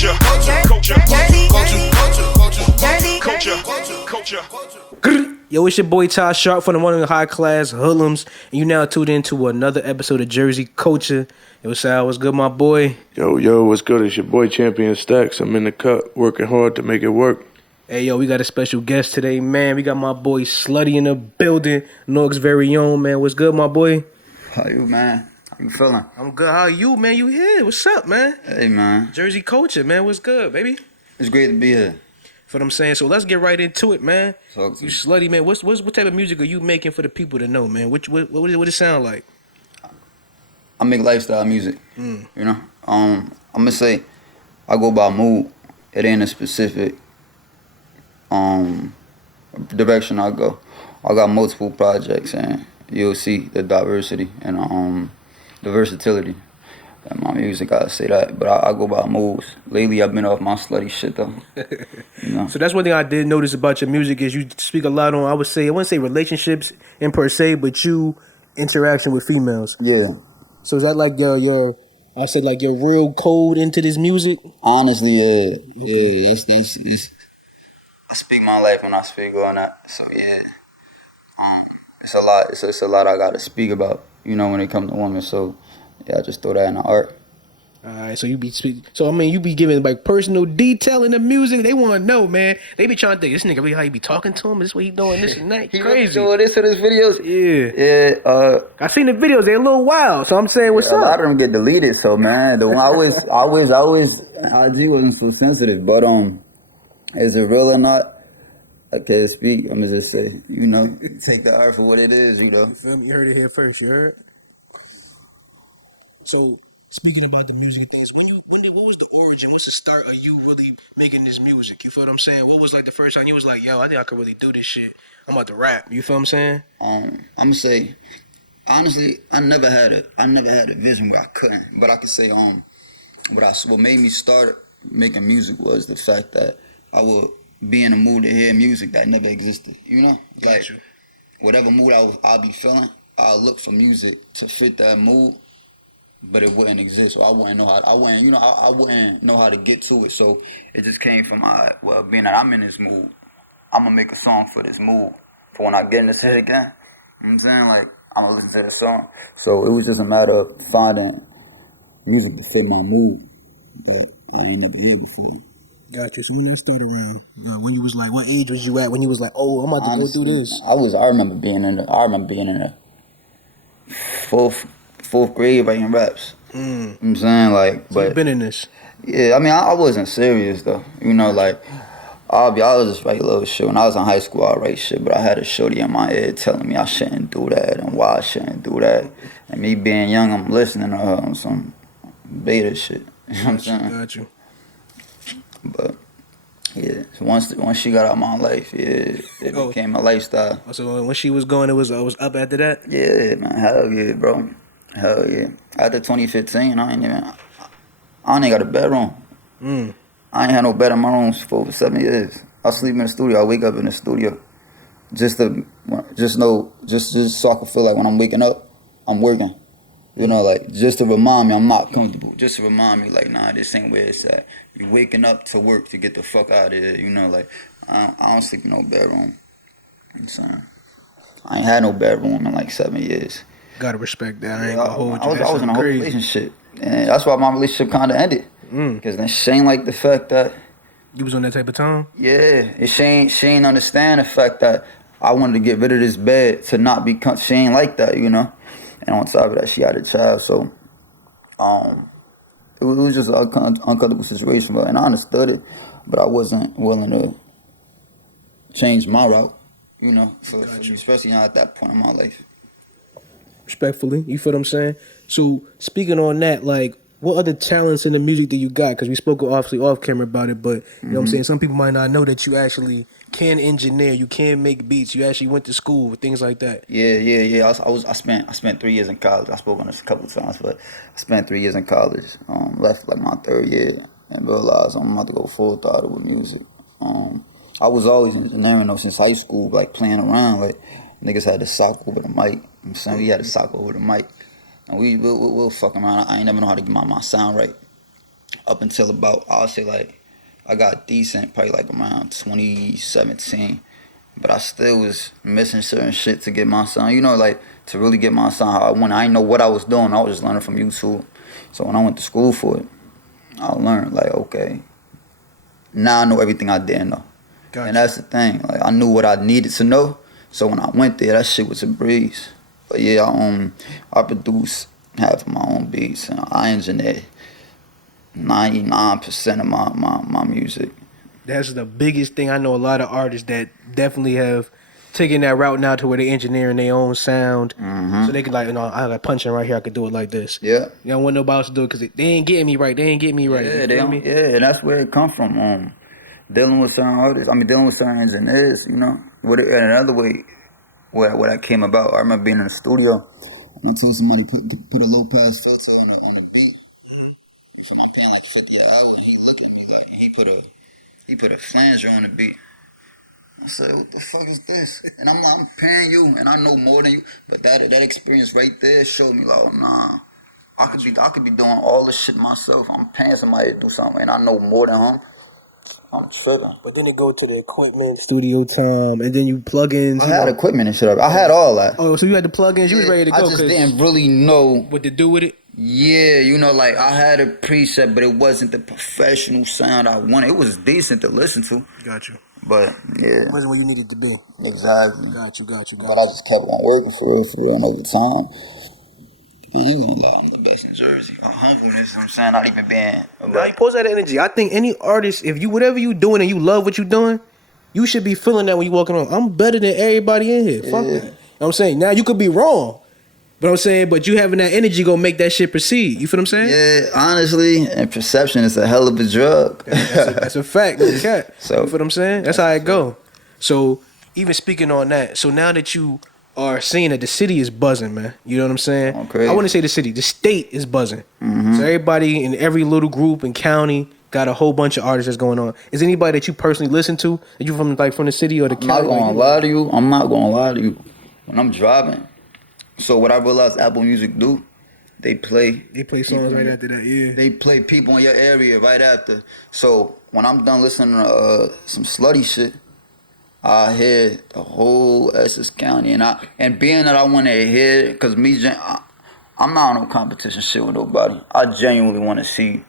Yo, it's your boy Ty Sharp from the one of the high class hoodlums, and you now tuned into another episode of Jersey Culture. Yo, Sal, what's good, my boy? Yo, what's good? It's your boy Champion Stax. I'm in the cut, working hard to make it work. Hey, yo, we got a special guest today, man. We got my boy Sluddy in the building, Newark's very own, man. What's good, my boy? How you, man? How you feeling? I'm good. How are you, man? You here? What's up, man? Hey, man. Jersey Culture, man. What's good, baby? It's great to be here. For what I'm saying. So let's get right into it, man. Talk to You me. Sluddy, man. What type of music are you making for the people to know, man? What it sound like? I make lifestyle music. Mm. You know? I'm gonna say I go by mood. It ain't a specific direction I go. I got multiple projects and you'll see the diversity and the versatility in my music, I say that. But I go by moods. Lately I've been off my slutty shit though. You know? So that's one thing I did notice about your music is you speak a lot on, I wouldn't say relationships in per se, but you interaction with females. Yeah. So is that like your real code into this music? Honestly, yeah. It's I speak my life when I speak on that. So yeah, it's a lot. It's a lot I gotta speak about. You know, when it comes to women. So yeah, I just throw that in the art. All right, so you be giving like personal detail in the music. They want to know, man. They be trying to think this nigga really how he be talking to him. This what he doing, this and that. He Crazy. doing this in his videos. Yeah. Yeah. I seen the videos. They a little wild. So I'm saying, what's A lot up? of them get deleted. So man, the one I always IG wasn't so sensitive. But is it real or not? I can't speak. I'm gonna just say, you know, take the art for what it is. You know. You feel me? You heard it here first. You heard? So, speaking about the music things, what was the origin? What's the start of you really making this music? You feel what I'm saying? What was like the first time you was like, yo, I think I could really do this shit. I'm about to rap. You feel what I'm saying? I'm gonna say, honestly, I never had a vision where I couldn't. But I could say, what made me start making music was the fact that I would be in a mood to hear music that never existed. You know, like whatever mood I'll be feeling, I'll look for music to fit that mood. But it wouldn't exist, so I wouldn't know how to get to it. So it just came from being that I'm in this mood, I'm gonna make a song for this mood. For when I get in this head again, you know what I'm saying? Like, I'm gonna listen to the song. So it was just a matter of finding music to fit my mood. But I ain't never been before. Gotcha. So when that started around, when you was like, what age was you at? When you was like, oh, I'm about to Honestly, go through this. I remember being in the fourth grade writing raps. You know what I'm saying? Like, So but you've been in this. yeah, I mean, I wasn't serious though. You know, like, I was just write little shit. When I was in high school, I write shit, but I had a shorty in my head telling me I shouldn't do that and why I shouldn't do that. And me being young, I'm listening to her on some beta shit. You know what I'm saying? Got you. But yeah, so once she got out of my life, yeah, it became a lifestyle. So when she was going, it was up after that? Yeah, man, hell yeah, bro. Hell yeah. After 2015, I ain't got a bedroom. I ain't had no bed in my room for over 7 years. I sleep in the studio. I wake up in the studio just so I can feel like when I'm waking up, I'm working. You know, like, just to remind me I'm not comfortable. Just to remind me, like, nah, this ain't where it's at. You waking up to work to get the fuck out of here. You know, like, I don't sleep in no bedroom. You know what I'm saying? I ain't had no bedroom in like 7 years. Gotta respect that. I ain't gonna hold you. I was in a whole relationship. And that's why my relationship kind of ended. Because then she ain't like the fact that... You was on that type of time? Yeah. And she ain't understand the fact that I wanted to get rid of this bed to not be... She ain't like that, you know? And on top of that, she had a child. So, it was just an uncomfortable situation. And I understood it, but I wasn't willing to change my route, you know, especially not at that point in my life. Respectfully, you feel what I'm saying? So speaking on that, like, what other talents in the music that you got? Because we spoke obviously off camera about it, but you know what I'm saying? Some people might not know that you actually can engineer, you can make beats, you actually went to school, things like that. Yeah. I spent 3 years in college. I spoke on this a couple of times, but I spent 3 years in college. Left like my third year and realized I'm about to go full throttle with music. I was always engineering though since high school, like playing around, like niggas had to sock over the mic. I'm saying we had to sock over the mic. And we'll fuck around. I ain't never know how to get my sound right. up until about, I'll say like, I got decent probably like around 2017. But I still was missing certain shit to get my sound. You know, like to really get my sound how I want. I didn't know what I was doing. I was just learning from YouTube. So when I went to school for it, I learned like, okay, now I know everything I didn't know. Gotcha. And that's the thing. Like I knew what I needed to know. So when I went there, that shit was a breeze. But yeah, I produce half of my own beats and I engineer 99% of my music. That's the biggest thing. I know a lot of artists that definitely have taken that route now to where they engineering their own sound, so they can like, I got punching right here. I could do it like this. Yeah. You don't want nobody else to do it because they ain't getting me right. They ain't getting me right. Yeah, You they feel don't, me? yeah, that's where it come from. Dealing with certain artists, dealing with certain engineers, you know. And another way where that came about, I remember being in the studio and I told somebody put a low pass filter on the beat. So I'm paying like 50 an hour, and he looked at me like, and he put a flanger on the beat. I said, what the fuck is this? And I'm like, I'm paying you, and I know more than you. But that experience right there showed me like, oh nah, I could be doing all this shit myself. I'm paying somebody to do something, and I know more than him. I'm tripping. But then it go to the equipment, studio time, and then you plug in. I had equipment and shit. I had all that. Oh, so you had the plugins. You was ready to go. I just didn't really know what to do with it. Yeah, you know, like I had a preset, but it wasn't the professional sound I wanted. It was decent to listen to. Got you. But yeah, It wasn't where you needed to be. Exactly. Got you. But I just kept on working for real, and over time, I ain't gonna lie, I'm the best in Jersey. Humbleness, I'm saying, not even being. Now you post that energy. I think any artist, if you whatever you doing and you love what you doing, you should be feeling that when you walking on. I'm better than everybody in here. Fuck that. You know what I'm saying? Now you could be wrong. But I'm saying, but you having that energy gonna make that shit proceed. You feel what I'm saying? Yeah, honestly, and perception is a hell of a drug. That's a fact, no cat. So, you feel what I'm saying? That's how it go. So even speaking on that, so now that you are seeing that the city is buzzing, man. You know what I'm saying? Okay. I wouldn't say the city, the state is buzzing. Mm-hmm. So everybody in every little group and county got a whole bunch of artists that's going on. Is anybody that you personally listen to? Are you from the city or the county? I'm not gonna lie to you. When I'm driving, so what I realized Apple Music do, they play songs right after that, yeah. They play people in your area right after. So when I'm done listening to some slutty shit, I hear the whole Essex County, and being that I want to hear, cause I'm not on no competition shit with nobody. I genuinely want to see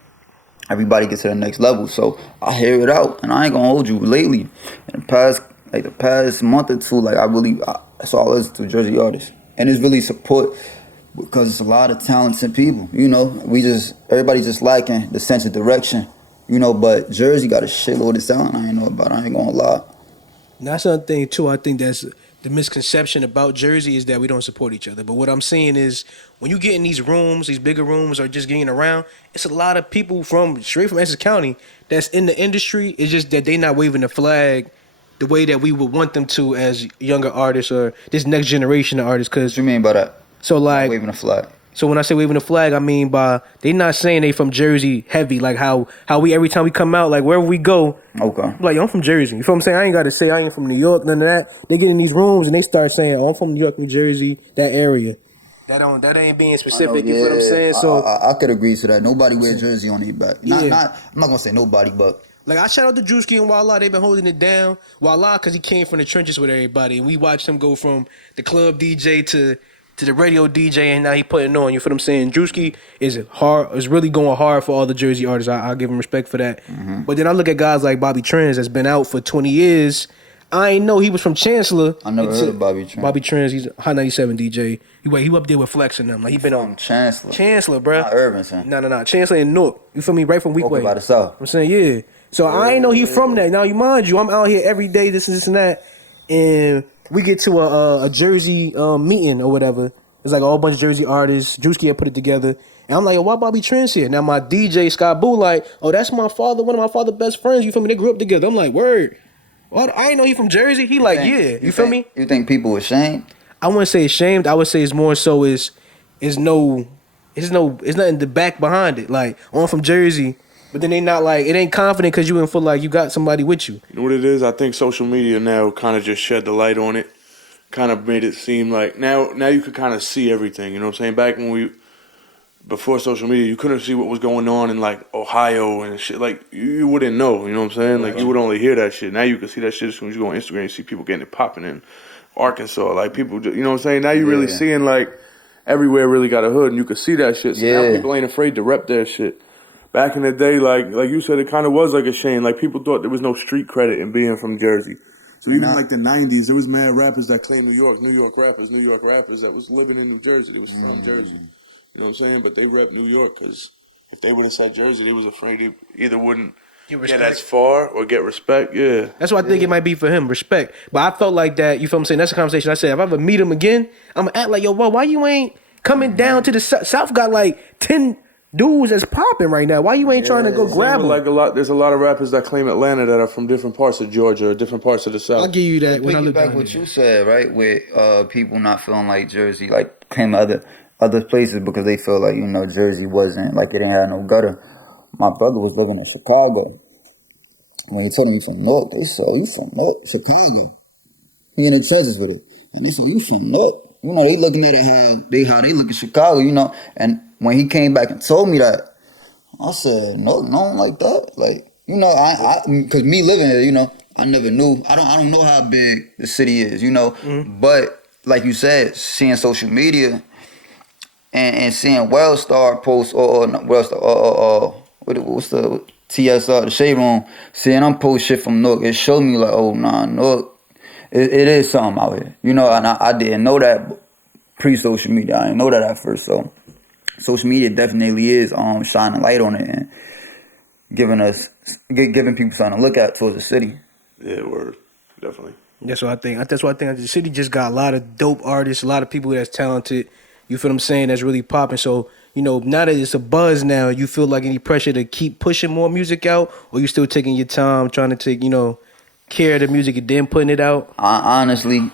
everybody get to the next level. So I hear it out, and I ain't gonna hold you. Lately, in the past month or two, that's all I listen to, Jersey artists. And it's really support because it's a lot of talented people. You know, everybody just lacking the sense of direction. You know, but Jersey got a shitload of talent I ain't know about. I ain't gonna lie. That's another thing too. I think that's the misconception about Jersey is that we don't support each other. But what I'm saying is when you get in these rooms, these bigger rooms, or just getting around, it's a lot of people straight from Essex County that's in the industry. It's just that they not waving the flag the way that we would want them to as younger artists or this next generation of artists. Cause what you mean by that? So like waving a flag. So when I say waving the flag, I mean by they not saying they from Jersey heavy, like how we every time we come out, like wherever we go, okay, like yo, I'm from Jersey. You feel what I'm saying? I ain't gotta say I ain't from New York, none of that. They get in these rooms and they start saying, oh, I'm from New York, New Jersey, that area. That ain't being specific. You feel what I'm saying? So I could agree to that. Nobody wears Jersey on their back. I'm not gonna say nobody, but like I shout out to Drewski and Walla. They've been holding it down. Walla, because he came from the trenches with everybody, and we watched him go from the club DJ to the radio DJ, and now he putting on. You feel what I'm saying? Drewski is really going hard for all the Jersey artists. I give him respect for that. Mm-hmm. But then I look at guys like Bobby Trends that's been out for 20 years. I ain't know he was from Chancellor. I never heard of Bobby Trends. Bobby Trends, he's a Hot 97 DJ. He up there with Flex and them. Like he been on Chancellor, bro. Not Urban, son. No. Chancellor in Newark. You feel me? Right from Weekway. By the south. I'm saying yeah. So I ain't know he from that. Now you mind you, I'm out here every day, this and that, and we get to a Jersey meeting or whatever. It's like a whole bunch of Jersey artists. Drewski had put it together. And I'm like, why Bobby Trends here? Now my DJ, Scott Boo, like, oh, that's my father, one of my father's best friends. You feel me? They grew up together. I'm like, word. Well, I ain't know he from Jersey. He like, yeah. You feel me? You think people ashamed? I wouldn't say ashamed. I would say it's more so is nothing to back behind it. Like, oh, I'm from Jersey. But then they not like, it ain't confident because you didn't feel like you got somebody with you. You know what it is? I think social media now kind of just shed the light on it. Kind of made it seem like now you could kind of see everything. You know what I'm saying? before social media, you couldn't see what was going on in like Ohio and shit. Like you wouldn't know, you know what I'm saying? Like you would only hear that shit. Now you can see that shit as soon as you go on Instagram. You see people getting it popping in Arkansas. Like people, you know what I'm saying? Now you really seeing like everywhere really got a hood, and you can see that shit. So now people ain't afraid to rep their shit. Back in the day, like you said, it kind of was like a shame. Like people thought there was no street credit in being from Jersey. So even like the 90s, there was mad rappers that claimed New York rappers that was living in New Jersey. They was from Jersey. You know what I'm saying? But they rep New York because if they would have said Jersey, they was afraid they either wouldn't get as far or get respect. Yeah. That's what I think it might be for him, respect. But I felt like that, you feel what I'm saying? That's a conversation I said, if I ever meet him again, I'm going to act like, yo, why you ain't coming down to the South? Got like 10 dudes that's popping right now. Why you ain't trying to go grab them? Like there's a lot of rappers that claim Atlanta that are from different parts of Georgia or different parts of the South. I'll give you that. When I look back what you said, right, with people not feeling like Jersey, like came other places because they feel like, you know, Jersey wasn't, like it didn't have no gutter. My brother was living in Chicago. When he told me he's from Newark, they said, you from Newark, Chicago. He in the churches with it. And they said, you from Newark. You know, they looking at it how they look at Chicago, you know. And when he came back and told me that, I said, no, like that. Like, you know, because me living here, you know, I never knew. I don't know how big the city is, you know. But like you said, seeing social media and seeing Wellstar post or not Wellstar what's the TSR, the Shade Room, seeing them post shit from Newark, it showed me like, oh nah, Newark, it is something out here, you know. And I didn't know that pre-social media. I didn't know that at first. So social media definitely is shining light on it and giving people something to look at towards the city. Yeah, word, definitely. That's what I think. That's what I think. The city just got a lot of dope artists, a lot of people that's talented. You feel what I'm saying? That's really popping. So, you know, now that it's a buzz now, you feel like any pressure to keep pushing more music out, or you still taking your time trying to take, you know, care of the music and then putting it out? Honestly,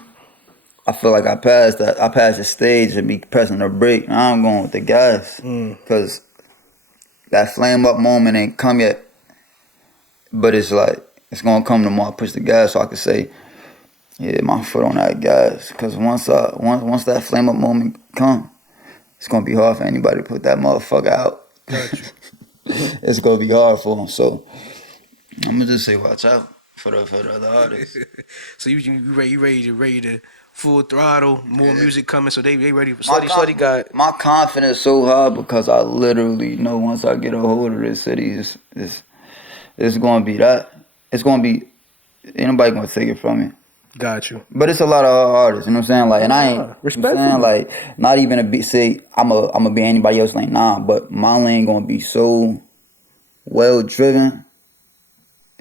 I feel like I passed that. I passed the stage and be pressing the brake. Now I'm going with the gas because that flame up moment ain't come yet. But it's like it's gonna come the more I push the gas, so I can say, yeah, my foot on that gas. Because once that flame up moment come, it's gonna be hard for anybody to put that motherfucker out. Gotcha. It's gonna be hard for them. So I'm gonna just say, watch out for the other artists. So you ready to full throttle, more music coming, so they ready for Sluddy got my confidence so high because I literally know once I get a hold of this city, it's gonna be that. It's gonna be, ain't nobody gonna take it from me. Got you. But it's a lot of artists, you know what I'm saying? Like, and I ain't respectful. saying like not even say I'm a be anybody else lane, nah. But my lane gonna be so well driven.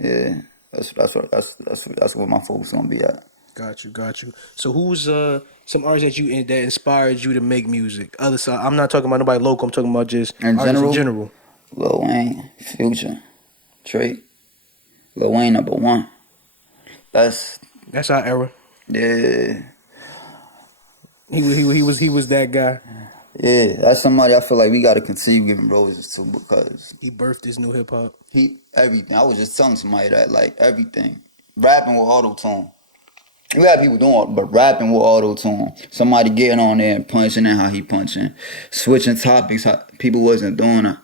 Yeah, that's what my focus gonna be at. Got you. So who's some artists that inspired you to make music? Other side, I'm not talking about nobody local. I'm talking about just artists in general. Lil Wayne, Future, Drake, Lil Wayne #1. That's our era. Yeah. He was that guy. Yeah, that's somebody I feel like we gotta continue giving roses to because he birthed this new hip hop. Everything. I was just telling somebody that, like, everything. Rapping with auto-tune. We got people doing it, but rapping with auto-tune. Somebody getting on there and punching in how he punching. Switching topics, how people wasn't doing it.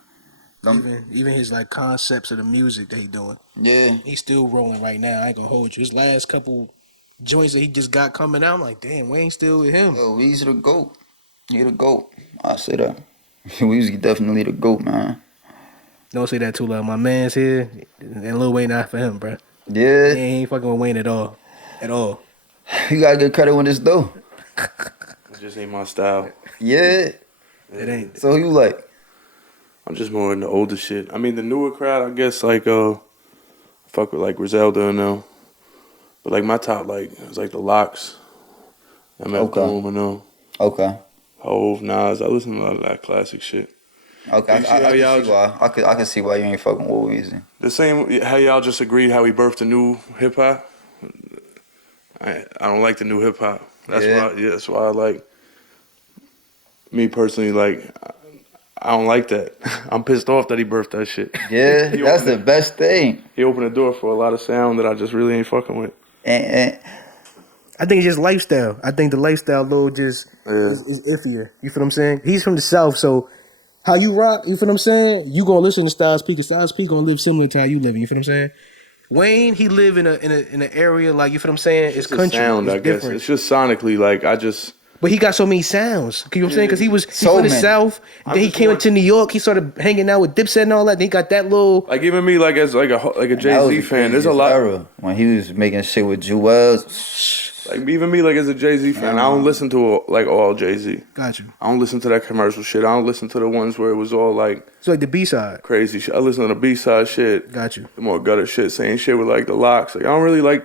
Even his like concepts of the music that he doing. Yeah. He's still rolling right now. I ain't gonna hold you. His last couple joints that he just got coming out, I'm like, damn, Wayne's still with him. Yo, Weezy the GOAT. He the GOAT. I say that. Weezy definitely the GOAT, man. Don't say that too loud. My man's here, and Lil Wayne not for him, bro. Yeah. He ain't fucking with Wayne at all. At all. You gotta get credit when it's due. It just ain't my style. Yeah. It ain't. So who you like? I'm just more in the older shit. I mean, the newer crowd, I guess, like, fuck with, like, Griselda and them. But, like, my top, like, it's like the Locks. MF Doom and them. Okay. Hove, Nas. I listen to a lot of that classic shit. Okay, I can see why you ain't fucking with Weezy. The same, how y'all just agreed how he birthed the new hip-hop. I don't like the new hip-hop. That's why I like, me personally, like, I don't like that. I'm pissed off that he birthed that shit. Yeah, that's the best thing. He opened the door for a lot of sound that I just really ain't fucking with. And I think it's just lifestyle. I think the lifestyle, though, just is iffier. You feel what I'm saying? He's from the South, so how you rock, you feel what I'm saying? You gonna listen to Styles P, because Styles P gonna live similar to how you live, you feel what I'm saying? Wayne, he live in an area like, you feel what I'm saying? It's the country, sound, it's I guess. different. It's just sonically, like, But he got so many sounds. You know what I'm saying? Because he from the many. South. Then he came into New York. He started hanging out with Dipset and all that. Then he got that little. like, even me, like, as like a Jay-Z fan, there's a lot. Era when he was making shit with JuGod. Like, even me, like, as a Jay-Z fan, I don't listen to like all Jay-Z. Got you. I don't listen to that commercial shit. I don't listen to the ones where it was all like It's like the B side. crazy shit. I listen to the B-side shit. Got you. The more gutter shit, saying shit with like the locks. Like, I don't really like.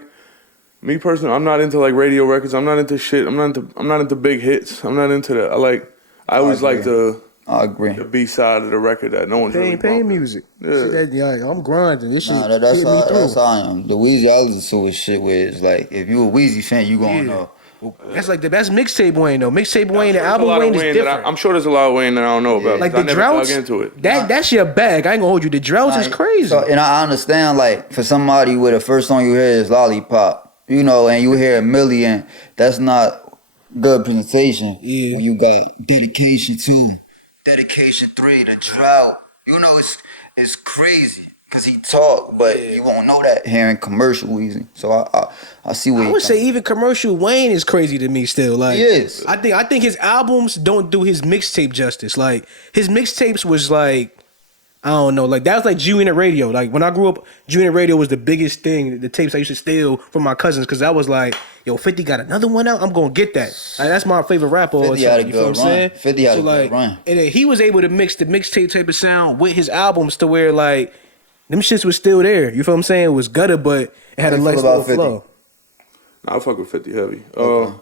Me personally, I'm not into like radio records. I'm not into shit. I'm not into big hits. I'm not into that. I always like I agree. the B side of the record that no one's really Pain bumping. music. Yeah. See that, yeah, I'm grinding. This shit That's hit me through. how I am. The Weezy I listen to is shit where it's like, if you a Weezy fan, you gonna know. That's like that's mixtape Wayne though. Mixtape Wayne, the There's a album lot of Wayne is different. I'm sure there's a lot of Wayne that I don't know about. Like I the never droughts, dug into it. that's your bag. I ain't gonna hold you. The droughts is crazy. So, and I understand, like, for somebody where the first song you hear is Lollipop, you know, and you hear a million, that's not good presentation. Yeah. When you got Dedication 2, Dedication 3, The Drought, you know, it's crazy. Because he talk, but you won't know that hearing commercial Weezy. So I see what I would say even commercial Wayne is crazy to me still. Like, he is. I think his albums don't do his mixtape justice. Like his mixtapes was like, I don't know, like that was like G-Unit Radio. Like when I grew up, G-Unit Radio was the biggest thing. The tapes I used to steal from my cousins because I was like, yo, 50 got another one out. I'm gonna get that. Like, that's my favorite rapper. 50 had a you feel good what I'm saying? run. 50 had a good like, run. And then he was able to mix the mixtape type of sound with his albums to where like them shits was still there. You feel what I'm saying? It was gutter, but it had a nice little flow. Nah, I fuck with 50 heavy. Okay.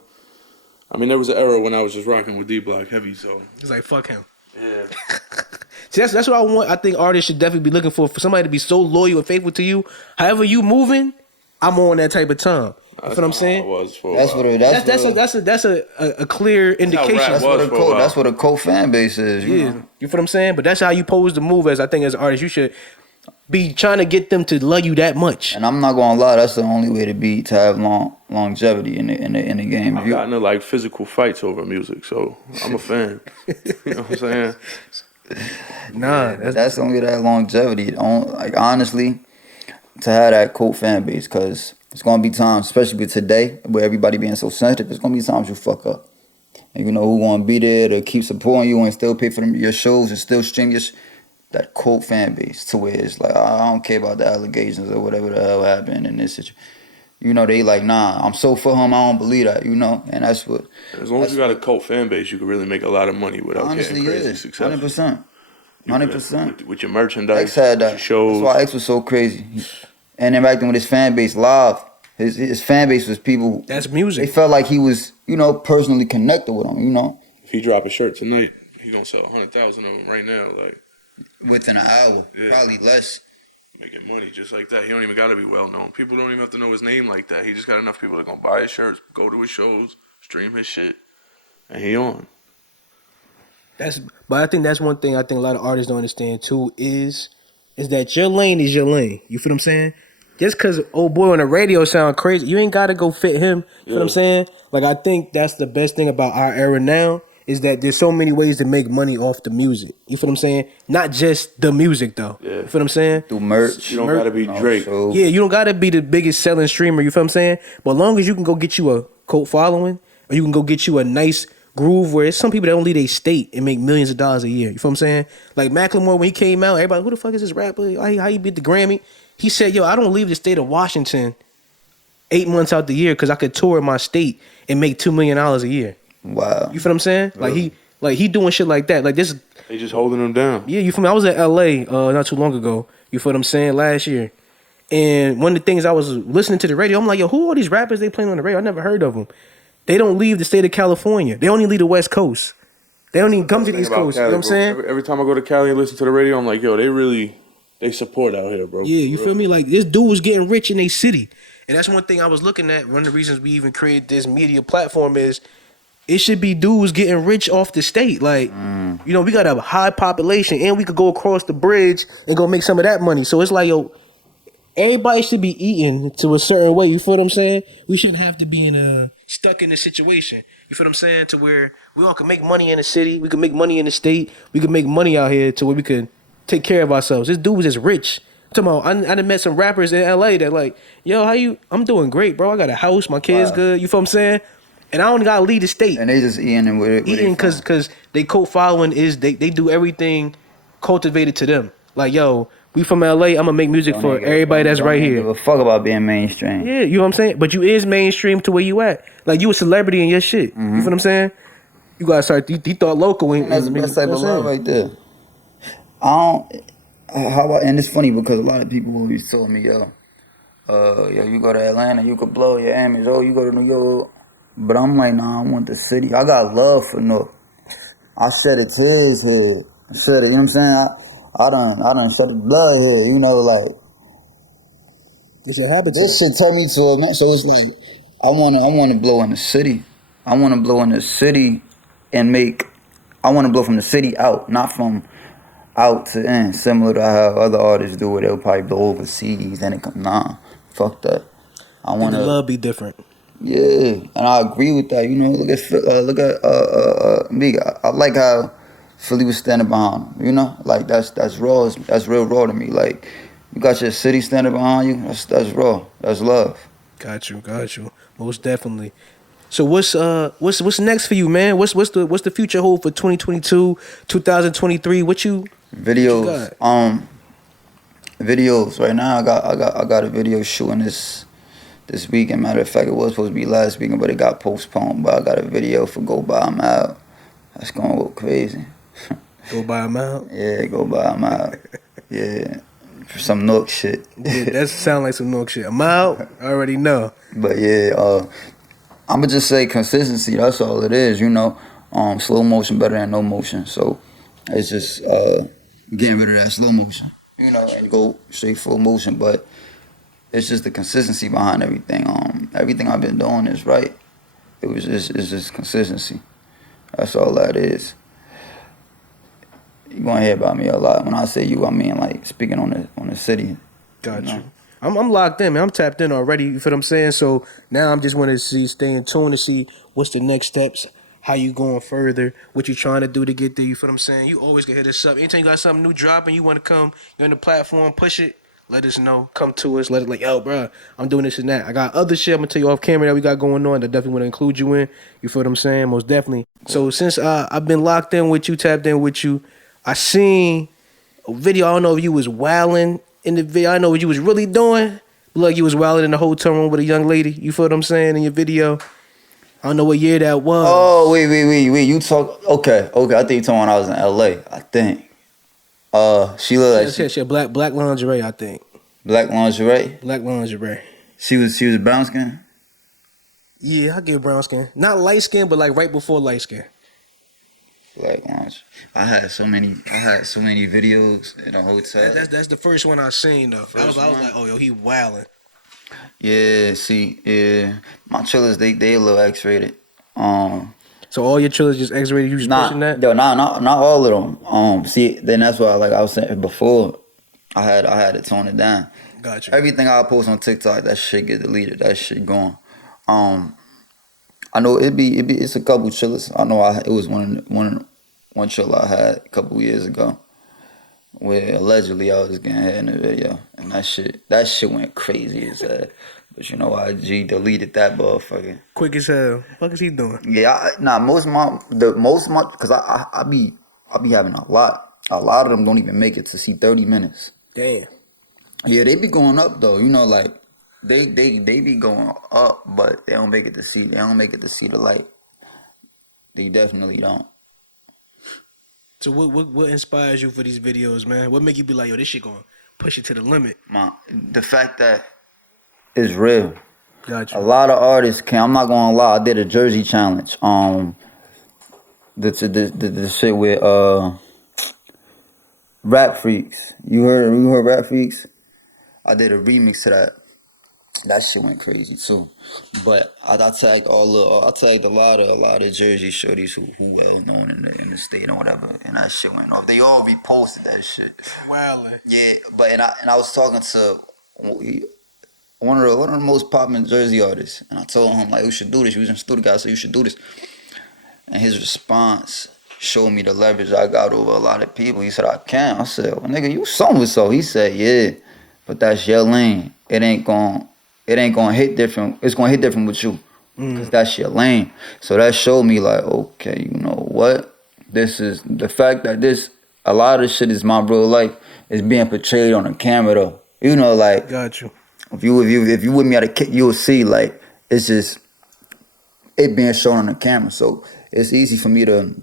I mean, there was an era when I was just rocking with D-Block heavy, so. It's like, fuck him. Yeah. See, that's what I want. I think artists should definitely be looking for somebody to be so loyal and faithful to you. However you moving, I'm on that type of time. You feel what I'm saying? That's a clear indication. That's what a cult fan base is. You know? You feel what I'm saying? But that's how you pose to move as I think as an artist. You should be trying to get them to love you that much. And I'm not gonna lie, that's the only way to have longevity in the game. I've gotten into like physical fights over music, so I'm a fan. You know what I'm saying? Nah, that's only that longevity. Like honestly, to have that cult fan base, because it's gonna be times, especially with today, where everybody being so sensitive. There's gonna be times you fuck up, and you know who gonna be there to keep supporting you and still pay for your shows and still stream your. That cult fan base to where it's like, I don't care about the allegations or whatever the hell happened in this situation. You know, they like, nah, I'm so for him, I don't believe that, you know? And that's what... As long as you got a cult fan base, you can really make a lot of money without getting crazy success. 100%. 100%. With your merchandise, X had that. your shows. That's why X was so crazy. And interacting with his fan base live. His fan base was people... That's music. They felt like he was, you know, personally connected with them, you know? If he drop a shirt tonight, he gonna sell 100,000 of them right now, like... Within an hour, probably less. Making money just like that. He don't even gotta be well known. People don't even have to know his name like that. He just got enough people that gonna buy his shirts, go to his shows, stream his shit, and he on. But I think that's one thing I think a lot of artists don't understand too is that your lane is your lane. You feel what I'm saying? Just cause old boy on the radio sound crazy, you ain't gotta go fit him. You feel what I'm saying? Like I think that's the best thing about our era now. Is that there's so many ways to make money off the music. You feel what I'm saying? Not just the music though. Yeah. You feel what I'm saying? Through merch. You don't gotta be Drake. Yeah, you don't gotta be the biggest selling streamer, you feel what I'm saying? But as long as you can go get you a cult following, or you can go get you a nice groove where it's some people that don't leave their state and make millions of dollars a year. You feel what I'm saying? Like Macklemore, when he came out, everybody, who the fuck is this rapper? How he beat the Grammy? He said, yo, I don't leave the state of Washington 8 months out the year because I could tour my state and make $2 million a year. Wow. You feel what I'm saying? Like he doing shit like that. Like this. They just holding them down. Yeah, you feel me? I was at LA not too long ago. You feel what I'm saying? Last year. And one of the things I was listening to the radio, I'm like, yo, who are these rappers they playing on the radio? I never heard of them. They don't leave the state of California. They only leave the West Coast. They don't even come to the East Coast. Cali, you know what I'm saying? Every time I go to Cali and listen to the radio, I'm like, yo, they support out here, bro. Yeah, you feel me? Like this dude was getting rich in a city. And that's one thing I was looking at. One of the reasons we even created this media platform is it should be dudes getting rich off the state. Like, you know, we got a high population and we could go across the bridge and go make some of that money. So it's like, yo, everybody should be eating to a certain way. You feel what I'm saying? We shouldn't have to be stuck in this situation. You feel what I'm saying? To where We all can make money in the city. We can make money in the state. We can make money out here to where we could take care of ourselves. This dude was just rich. I'm talking about, I done met some rappers in LA that like, yo, how you? I'm doing great, bro. I got a house. My kids Wow. good. You feel what I'm saying? And I don't gotta leave the state. And they just eating and with it. Eating because they cult following is they do everything cultivated to them. Like, yo, we from LA. I'm gonna make music for everybody that's right here. Give a fuck about being mainstream. Yeah, you know what I'm saying? But you is mainstream to where you at. Like, you a celebrity in your shit. You feel what I'm saying? You gotta start. He thought local. That's the best type of love right there. I don't. How about, and it's funny because a lot of people always told me, yo, you go to Atlanta, you could blow your image. Oh, you go to New York. But I'm like, nah, I want the city. I got love for Newark. I shed a tears here. I shed it, you know what I'm saying? I done shed the blood here, you know, like. It's a habit. This shit turned me to a man. So it's like, I wanna blow in the city. I wanna blow in the city and I wanna blow from the city out, not from out to in, similar to how other artists do it. They'll probably blow overseas and it come. Nah, fuck that. I want the love be different. Yeah, and I agree with that. You know, look at me. I like how Philly was standing behind him. You know, like that's raw. That's real raw to me. Like you got your city standing behind you. That's raw. That's love. Got you. Most definitely. So what's next for you, man? What's the future hold for 2022, 2023? What you Videos. got? Videos. Right now, I got a video shooting this weekend. Matter of fact, it was supposed to be last weekend, but it got postponed. But I got a video for Go Buy 'Em Out. That's gonna go crazy. Go buy 'em out. Yeah, Go Buy 'Em Out. Yeah, for some Newark shit. Yeah, that sound like some Newark shit. I'm out. I already know. But yeah, I'ma just say consistency. That's all it is. You know, slow motion better than no motion. So it's just getting rid of that slow motion. You know, and go straight full motion. But it's just the consistency behind everything. Everything I've been doing is right. It's just consistency. That's all that is. You're gonna hear about me a lot. When I say you, I mean like speaking on the city. Got know? you. I'm locked in, man. I'm tapped in already. You feel what I'm saying? So now I'm just want to stay in tune to see what's the next steps, how you going further, what you trying to do to get there. You feel what I'm saying? You always can hit us up. Anytime you got something new dropping, you want to come, you're on the platform, push it. Let us know. Come to us. Let it like, yo, bro, I'm doing this and that. I got other shit I'm gonna tell you off camera that we got going on that definitely want to include you in. You feel what I'm saying? Most definitely. So since I've been locked in with you, tapped in with you, I seen a video. I don't know if you was wilding in the video. I know what you was really doing. Like you was wilding in the hotel room with a young lady. You feel what I'm saying in your video? I don't know what year that was. Oh, wait. You talk. Okay. I think you talking when I was in LA. I think. She looked like She had black lingerie, I think. black lingerie. Black lingerie. She was brown skin. Yeah, I get brown skin. Not light skin, but like right before light skin. Black lingerie. I had so many videos in a hotel. That's the first one I seen though. I was like, oh yo, he wilding. Yeah. See. Yeah. My Trillers, they a little X-rated. So all your Trillers just X-rated. You just pushing that? Not all of them. See, then that's why, like I was saying before, I had to tone it down. Gotcha. Everything I post on TikTok, that shit get deleted. That shit gone. I know it's a couple Trillers. I know it was one Triller I had a couple years ago, where allegedly I was getting hit in the video, and that shit went crazy as hell. But you know, IG deleted that motherfucker. Quick as hell. What is he doing? Yeah, most of my, because I be having a lot of them don't even make it to see 30 minutes. Damn. Yeah, they be going up though. You know, like they be going up, but they don't make it to see the light. They definitely don't. So what inspires you for these videos, man? What make you be like, yo, this shit gonna push it to the limit? The fact that it's real. Gotcha. A lot of artists I'm not gonna lie, I did a Jersey challenge. The shit with Rap Freaks. You heard Rap Freaks? I did a remix to that. That shit went crazy too. But I tagged a lot of Jersey shorties who well known in the state or whatever, and that shit went off. They all reposted that shit. Wilding. Yeah, but and I was talking to one of the most popular Jersey artists, and I told him like, we should do this. We was in studio, guys, so you should do this. And his response showed me the leverage I got over a lot of people. He said, I can. I said, well, nigga, you so-and-so. He said, yeah, but that's your lane. It ain't gonna hit different. It's gonna hit different with you. Because that's your lane. So that showed me like, okay, you know what? This is the fact that a lot of this shit is my real life is being portrayed on the camera though. You know, like Got you. if you with me at a kick, you'll see like it's just it being shown on the camera. So it's easy for me to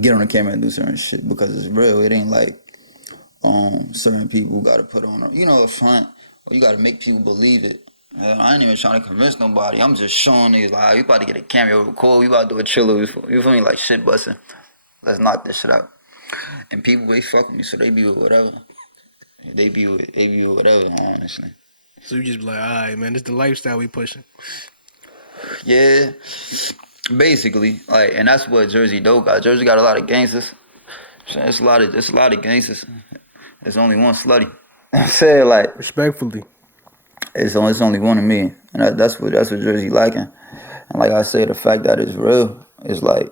get on the camera and do certain shit because it's real. It ain't like certain people gotta put on a front or you gotta make people believe it. I ain't even trying to convince nobody. I'm just showing niggas like, we about to get a camera record. We about to do a Triller. You feel me? Like shit busting. Let's knock this shit out. And people, they fuck with me, so they be with whatever. They be with whatever, honestly. So you just be like, all right, man, this the lifestyle we pushing. Yeah, basically. Like, and that's what Jersey dope got. Jersey got a lot of gangsters. It's a lot of gangsters. There's only one Sluddy. I'm saying like Respectfully. it's only one of me, and that's what Jersey liking. And like I say, the fact that it's real is like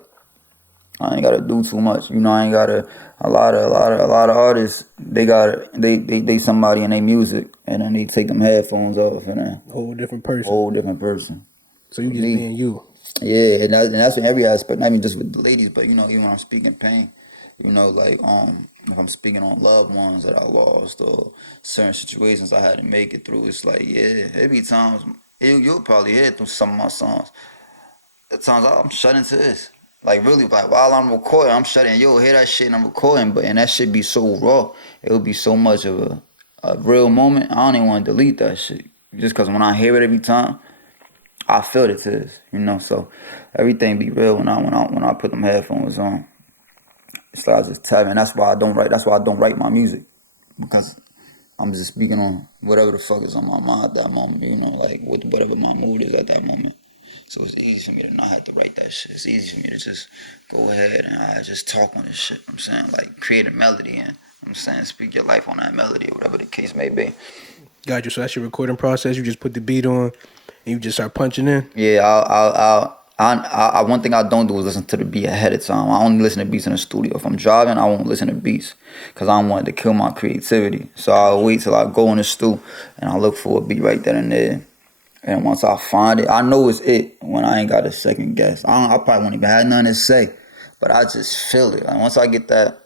I ain't gotta do too much. I ain't gotta. A lot of artists they somebody in their music, and then they take them headphones off, and then Whole different person. whole different person. So you just being you. Yeah, and that's in every aspect, not even just with the ladies, but even when I'm speaking pain, like if I'm speaking on loved ones that I lost or certain situations I had to make it through, it's like it be times you'll probably hear it through some of my songs. At times I'm shutting to this, like really, like while I'm recording, I'm shutting. You'll hear that shit and I'm recording, and that shit be so raw. It'll be so much of a real moment. I don't even want to delete that shit just because when I hear it every time. I feel it to this, so everything be real when I put them headphones on. It's like I just tap in. That's why I don't write my music. Because I'm just speaking on whatever the fuck is on my mind at that moment, like whatever my mood is at that moment. So it's easy for me to not have to write that shit. It's easy for me to just go ahead and just talk on this shit. I'm saying, like, create a melody and speak your life on that melody or whatever the case may be. Got you. So that's your recording process. You just put the beat on and you just start punching in. Yeah, I one thing I don't do is listen to the beat ahead of time. I only listen to beats in the studio. If I'm driving, I won't listen to beats because I don't want it to kill my creativity. So I'll wait till I go in the stew and I look for a beat right then and there. And once I find it, I know it's it when I ain't got a second guess. I probably won't even have nothing to say, but I just feel it. Like once I get that,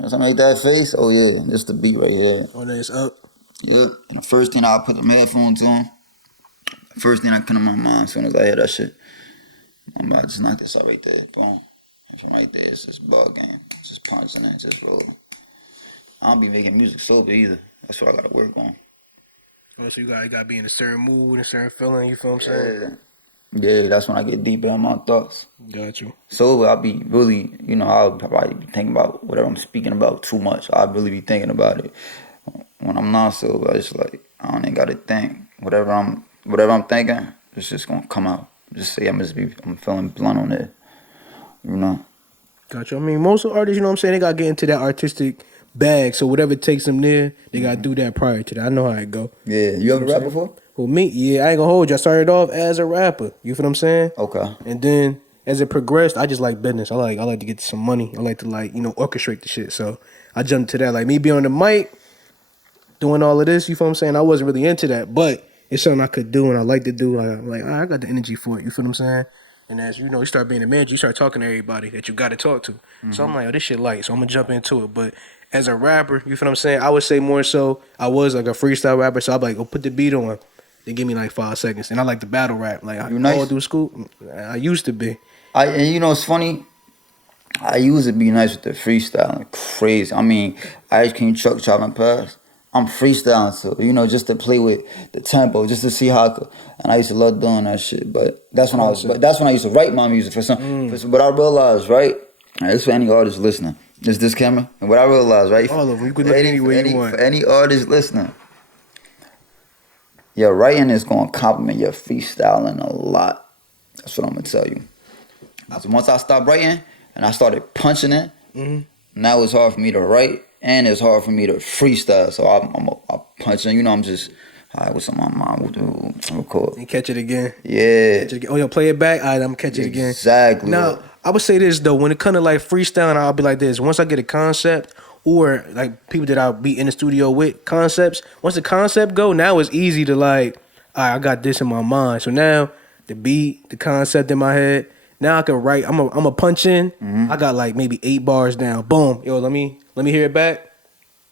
something like that face, oh yeah, it's the beat right here. Oh, then it's up. Yeah, and the first thing I put the headphones on, first thing I come to my mind as soon as I hear that shit, I'm about to just knock this out right there, boom. And from right there, it's just ball game. It's just punching it, just rolling. I don't be making music sober either. That's what I gotta work on. Oh, so you gotta be in a certain mood, a certain feeling, you feel what I'm saying? Yeah, that's when I get deeper in my thoughts. Got you. Sober, I'll be really, I'll probably be thinking about whatever I'm speaking about too much. I'll really be thinking about it. When I'm not sober, it's like, I don't even gotta think. Whatever I'm thinking, it's just gonna come out. Just say I'm feeling blunt on it, Got you. I mean, most of artists, you know what I'm saying, they gotta get into that artistic bag. So whatever takes them there, they gotta do that prior to that. I know how it go. Yeah, you ever rap before? Well, me, yeah, I ain't gonna hold you. I started off as a rapper. You feel what I'm saying? Okay. And then as it progressed, I just like business. I like to get some money. I like to orchestrate the shit. So I jumped to that. Like me being on the mic, doing all of this, you feel what I'm saying? I wasn't really into that, but it's something I could do and I like to do. I'm like, I got the energy for it. You feel what I'm saying? And as you start being a manager, you start talking to everybody that you got to talk to. Mm-hmm. So I'm like, this shit light. So I'm gonna jump into it. But as a rapper, you feel what I'm saying? I would say more so I was like a freestyle rapper. So I'd be like, go put the beat on. They give me like 5 seconds. And I like the battle rap. Like you nice? All through school. I used to be. And it's funny. I used to be nice with the freestyling. Crazy. I mean, I just came truck chopping past. I'm freestyling, so just to play with the tempo, just to see how I could. And I used to love doing that shit. But that's when I used to write my music for some. But I realized, right? This is for any artist listening. This camera. And what I realized, right? All of them. You can look anywhere you want. For any artist listening, your writing is gonna complement your freestyling a lot. That's what I'm gonna tell you. So once I stopped writing and I started punching it, now it's hard for me to write. And it's hard for me to freestyle, so I'm punching. I'm just, all right, what's on my mind? We'll do record. And catch it again. Yeah. Catch it again. Oh, yo, play it back. All right, I'm gonna catch it again. Exactly. Now, I would say this though, when it comes to like freestyling, I'll be like this. Once I get a concept, or like people that I'll be in the studio with concepts, once the concept go, now it's easy to like, all right, I got this in my mind. So now the beat, the concept in my head, now I can write. I'm a punch in. I got like maybe 8 bars down. Boom, yo, let me hear it back.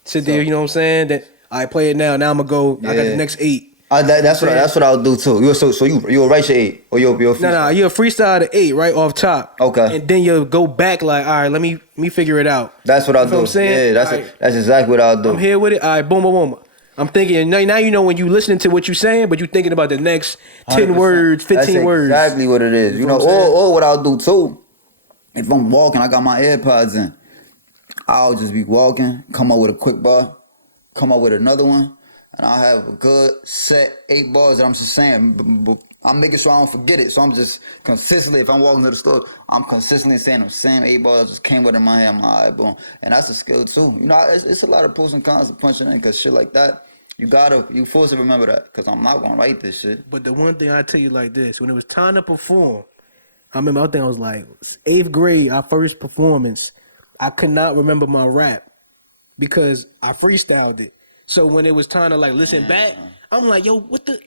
Sit there, you know what I'm saying? Then I play it now. Now I'm gonna go. I got the next 8. That's what I'll do too. You'll write your 8 or you'll freestyle. No, you'll freestyle the 8 right off top. Okay. And then you'll go back like, all right, let me figure it out. That's what I'll do. What I'm saying? Yeah, that's exactly what I'll do. I'm here with it. All right, boom, boom, boom. I'm thinking now you know when you listening to what you're saying, but you're thinking about the next 10 words, 15 words. That's exactly what it is. You know, or what I'll do too, if I'm walking, I got my AirPods in. I'll just be walking, come up with a quick bar, come up with another one, and I'll have a good set 8 bars that I'm just saying. I'm making sure I don't forget it. So I'm just consistently, if I'm walking to the store, I'm consistently saying the same 8 bars just came with in my head. I'm like, all right, boom. And that's a skill too. You know, it's a lot of pros and cons of punching in, because shit like that, you forced to remember that, because I'm not going to write this shit. But the one thing I tell you like this, when it was time to perform, I remember I think I was like 8th grade, our first performance, I could not remember my rap because I freestyled it. So when it was time to like listen back, I'm like, yo, what the...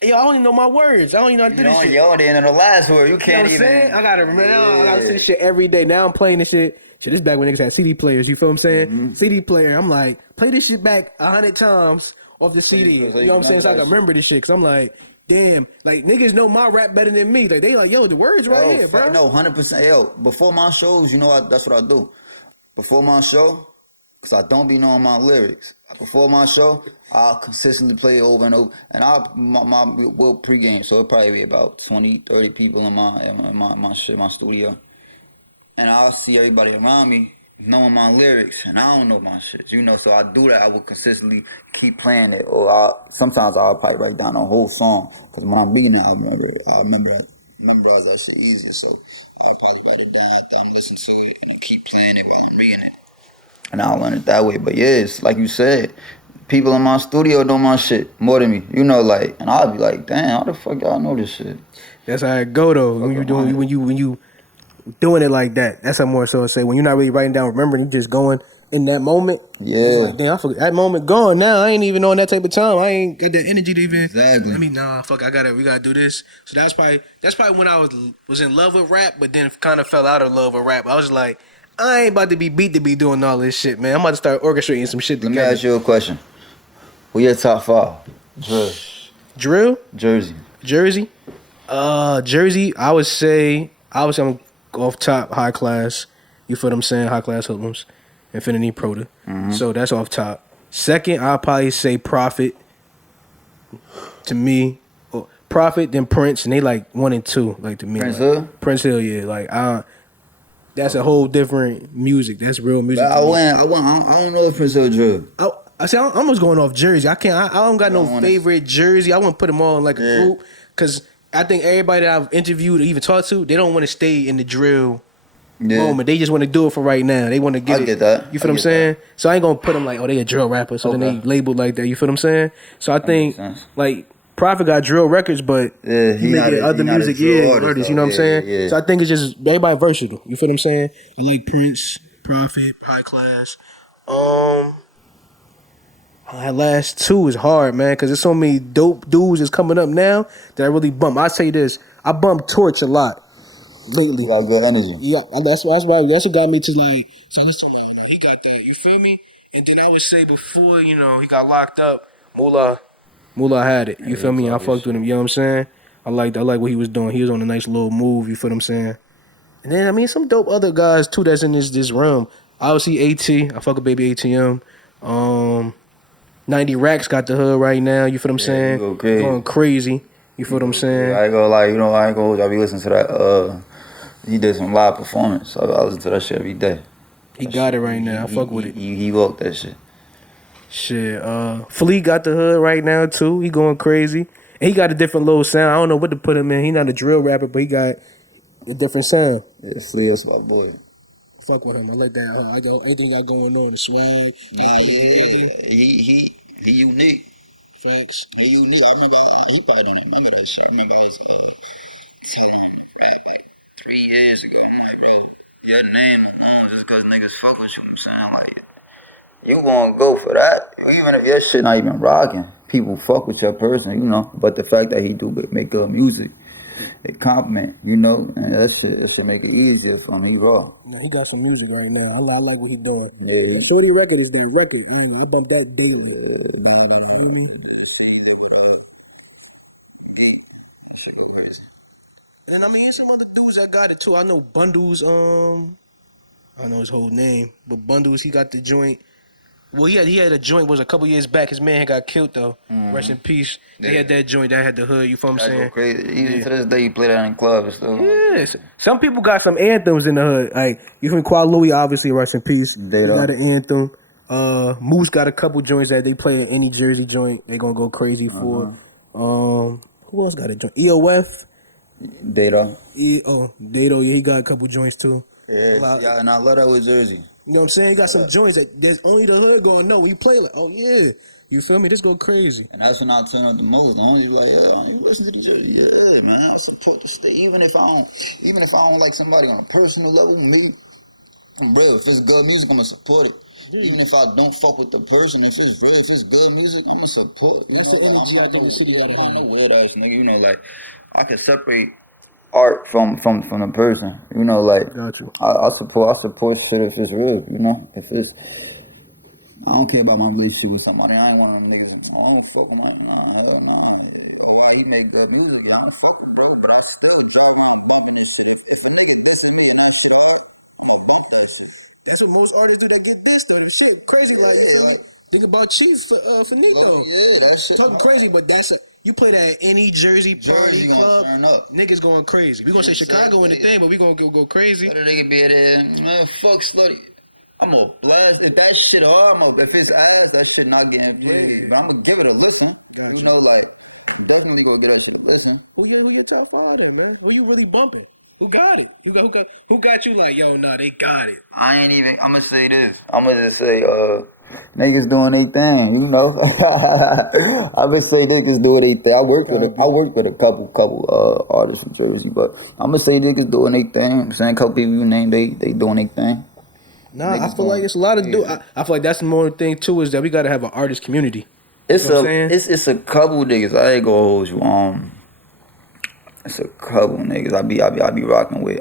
Yo, I don't even know my words. I don't even know how to do this shit. Yo, the end of the last word, you can't you know what I'm even... saying? I gotta remember. I gotta say this shit every day. Now I'm playing this shit. Shit, this back when niggas had CD players. You feel what I'm saying? Mm-hmm. CD player. I'm like, play this shit back 100 times off the CD. You know what I'm saying? So I can remember this shit. Because I'm like, damn, like niggas know my rap better than me. Like they like, yo, the words right here, bro. No, 100%. Yo, before my shows, you know, that's what I do. Before my show, because I don't be knowing my lyrics. Before my show, I'll consistently play it over and over. And we'll pregame, so it'll probably be about 20, 30 people in my studio. And I'll see everybody around me knowing my lyrics, and I don't know my shit, you know. So I do that. I will consistently keep playing it, or sometimes I'll probably write down a whole song, because when I'm beginning, I remember that shit easier. So I'll probably write it down after I'm listening to it, and keep playing it while I'm reading it. And I'll learn it that way. But yeah, it's like you said, people in my studio know my shit more than me. You know, like, and I'll be like, damn, how the fuck y'all know this shit? That's how it go though. When you doing it like that, that's how more so I say. When you're not really writing down, remembering, you just going in that moment. Yeah. It's like, damn, I forgot that moment gone now. I ain't even on that type of time. I ain't got that energy to even. Exactly. I mean, nah, fuck. We gotta do this. So that's probably when I was in love with rap, but then kind of fell out of love with rap. I was like, I ain't about to be beat to be doing all this shit, man. I'm about to start orchestrating some shit together. Let me ask you a question. Who your top 5? Drill? Jersey. Jersey, I would say I'm off top, High Class. You feel what I'm saying? High Class Hoodlums, Infinity Prota. Mm-hmm. So that's off top. Second, I'll probably say Prophet. To me, Prophet, then Prince, and they like 1 and 2, like to me. Prince Hill? Prince Hill, yeah. Like that's a whole different music. That's real music. I don't know if Prince Hill drill. I see. I'm almost going off Jersey. I don't got no favorite Jersey. I wouldn't put them all in like a group, because I think everybody that I've interviewed or even talked to, they don't want to stay in the drill moment. They just want to do it for right now. They want to get it. I get that. You feel what I'm saying? So I ain't gonna put them like, oh, they a drill rapper. So then they labeled like that. You feel what I'm saying? So I think like Prophet got drill records, but he making other music, artists. You know what I'm saying? Yeah. So I think it's just everybody versatile. You feel what I'm saying? I like Prince, Prophet, High Class. That last 2 is hard, man, because there's so many dope dudes that's coming up now that I really bump. I say this, I bump Torch a lot lately. You got good energy. Yeah, that's why that's what got me to like. So listen, no, he got that. You feel me? And then I would say before, he got locked up, Moolah had it. You feel me? I fucked with him. You know what I'm saying? I like what he was doing. He was on a nice little move. You feel what I'm saying? And then I mean some dope other guys too that's in this realm. Obviously AT. I fuck with baby ATM. 90 Racks got the hood right now. You feel what I'm saying? Going crazy. You feel what I'm saying? I ain't gonna lie. I ain't gonna. I be listening to that. He did some live performance. So I listen to that shit every day. He got it right now. I fuck with it. He walked that shit. Shit. Fleet got the hood right now too. He going crazy. And he got a different little sound. I don't know what to put him in. He not a drill rapper, but he got a different sound. Yeah, Fleet is my boy. Fuck with him. I like that. I don't anything got going on, the swag. He unique. Facts. He unique. I remember he probably didn't remember that shit. I remember his 3 years ago. I'm like, bro, your name alone just cause niggas fuck with you. I'm saying, like, you gonna go for that, even if your shit not even rocking. People fuck with your person, you know. But the fact that he do make good music, it compliment, you know, and that shit make it easier for him. He raw. No, he got some music right now. I like what he doing. Yeah. 40 record is the record. I bump that daily. And I mean, some other dudes that got it too. I know Bundles. I don't know his whole name, but Bundles, he got the joint. Well, he had a joint was a couple years back. His man had got killed though. Rest in peace. He had that joint that had the hood. You feel what I'm saying? Go crazy. Even to this day, you play that in clubs still. Yes. Some people got some anthems in the hood. Like you from Qual Louis, obviously, rest in peace. He got an anthem. Moose got a couple joints that they play in any Jersey joint. They gonna go crazy for. Who else got a joint? EOF. Data. Dato. Yeah, he got a couple joints too. Yeah, and I love that with Jersey. You know what I'm saying? He got some joints that there's only the hood gonna know. We play like, oh yeah, you feel me? This go crazy. And that's when I turn up the most. The only like, you listen to the Jersey, man. I support the state, even if I don't like somebody on a personal level. Me, bro, if it's good music, I'ma support it. Even if I don't fuck with the person, if it's good music, I'ma support it. That's the energy I think the city got. I'm no weird ass nigga, you know, like I can separate art from the person, you know, like Got you. I support shit if it's real, you know. If it's, I don't care about my relationship with somebody. I ain't one of them niggas. I don't fuck with my yeah, he make good music. Yeah, I don't fuck with bro, but I still drive around bumping this shit. If a nigga dissing me and I show up, like bump that shit. That's what most artists do that get pissed though. That shit crazy like think about Chief for Nico. Oh, yeah, that shit. Talking crazy, but that's you play that at any Jersey party club, niggas going crazy. We gonna say Chicago in the thing, but we gonna go crazy. What they be there, man? Fuck Sluddy. I'm gonna blast if that shit hard. If it's ass, that shit not getting played. I'm gonna give it a listen. You know, like definitely gonna get that shit a listen. Who your top five then, bro? Who you really bumping? Who got it? Who got you like, yo, nah, they got it. I ain't even, I'm gonna say this. I'm gonna just say, niggas doing their thing, you know? I'm gonna say niggas doing their thing. I work with a couple artists in Jersey, but I'm gonna say niggas doing their thing. I'm saying a couple people you name, they doing their thing. Nah, niggas I feel like it's a lot of I feel like that's the more thing too is that we gotta have an artist community. It's a couple niggas. I ain't gonna hold you. It's a couple niggas I be rocking with.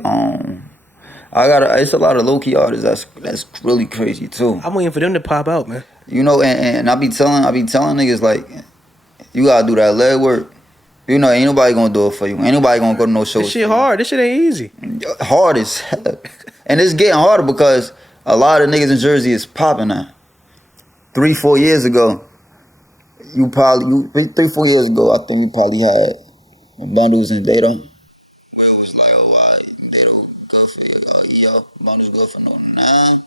It's a lot of low key artists that's really crazy too. I'm waiting for them to pop out, man. You know, and I be telling niggas like, you gotta do that leg work. You know, ain't nobody gonna do it for you. Ain't nobody gonna go to no shows. This shit hard. This shit ain't easy. Hard as hell. And it's getting harder because a lot of niggas in Jersey is popping now. 3-4 years ago, 3-4 years ago, I think you probably had Bundles and Dato. Will was like, oh, why Dato good for you? Bundles good for no. Now,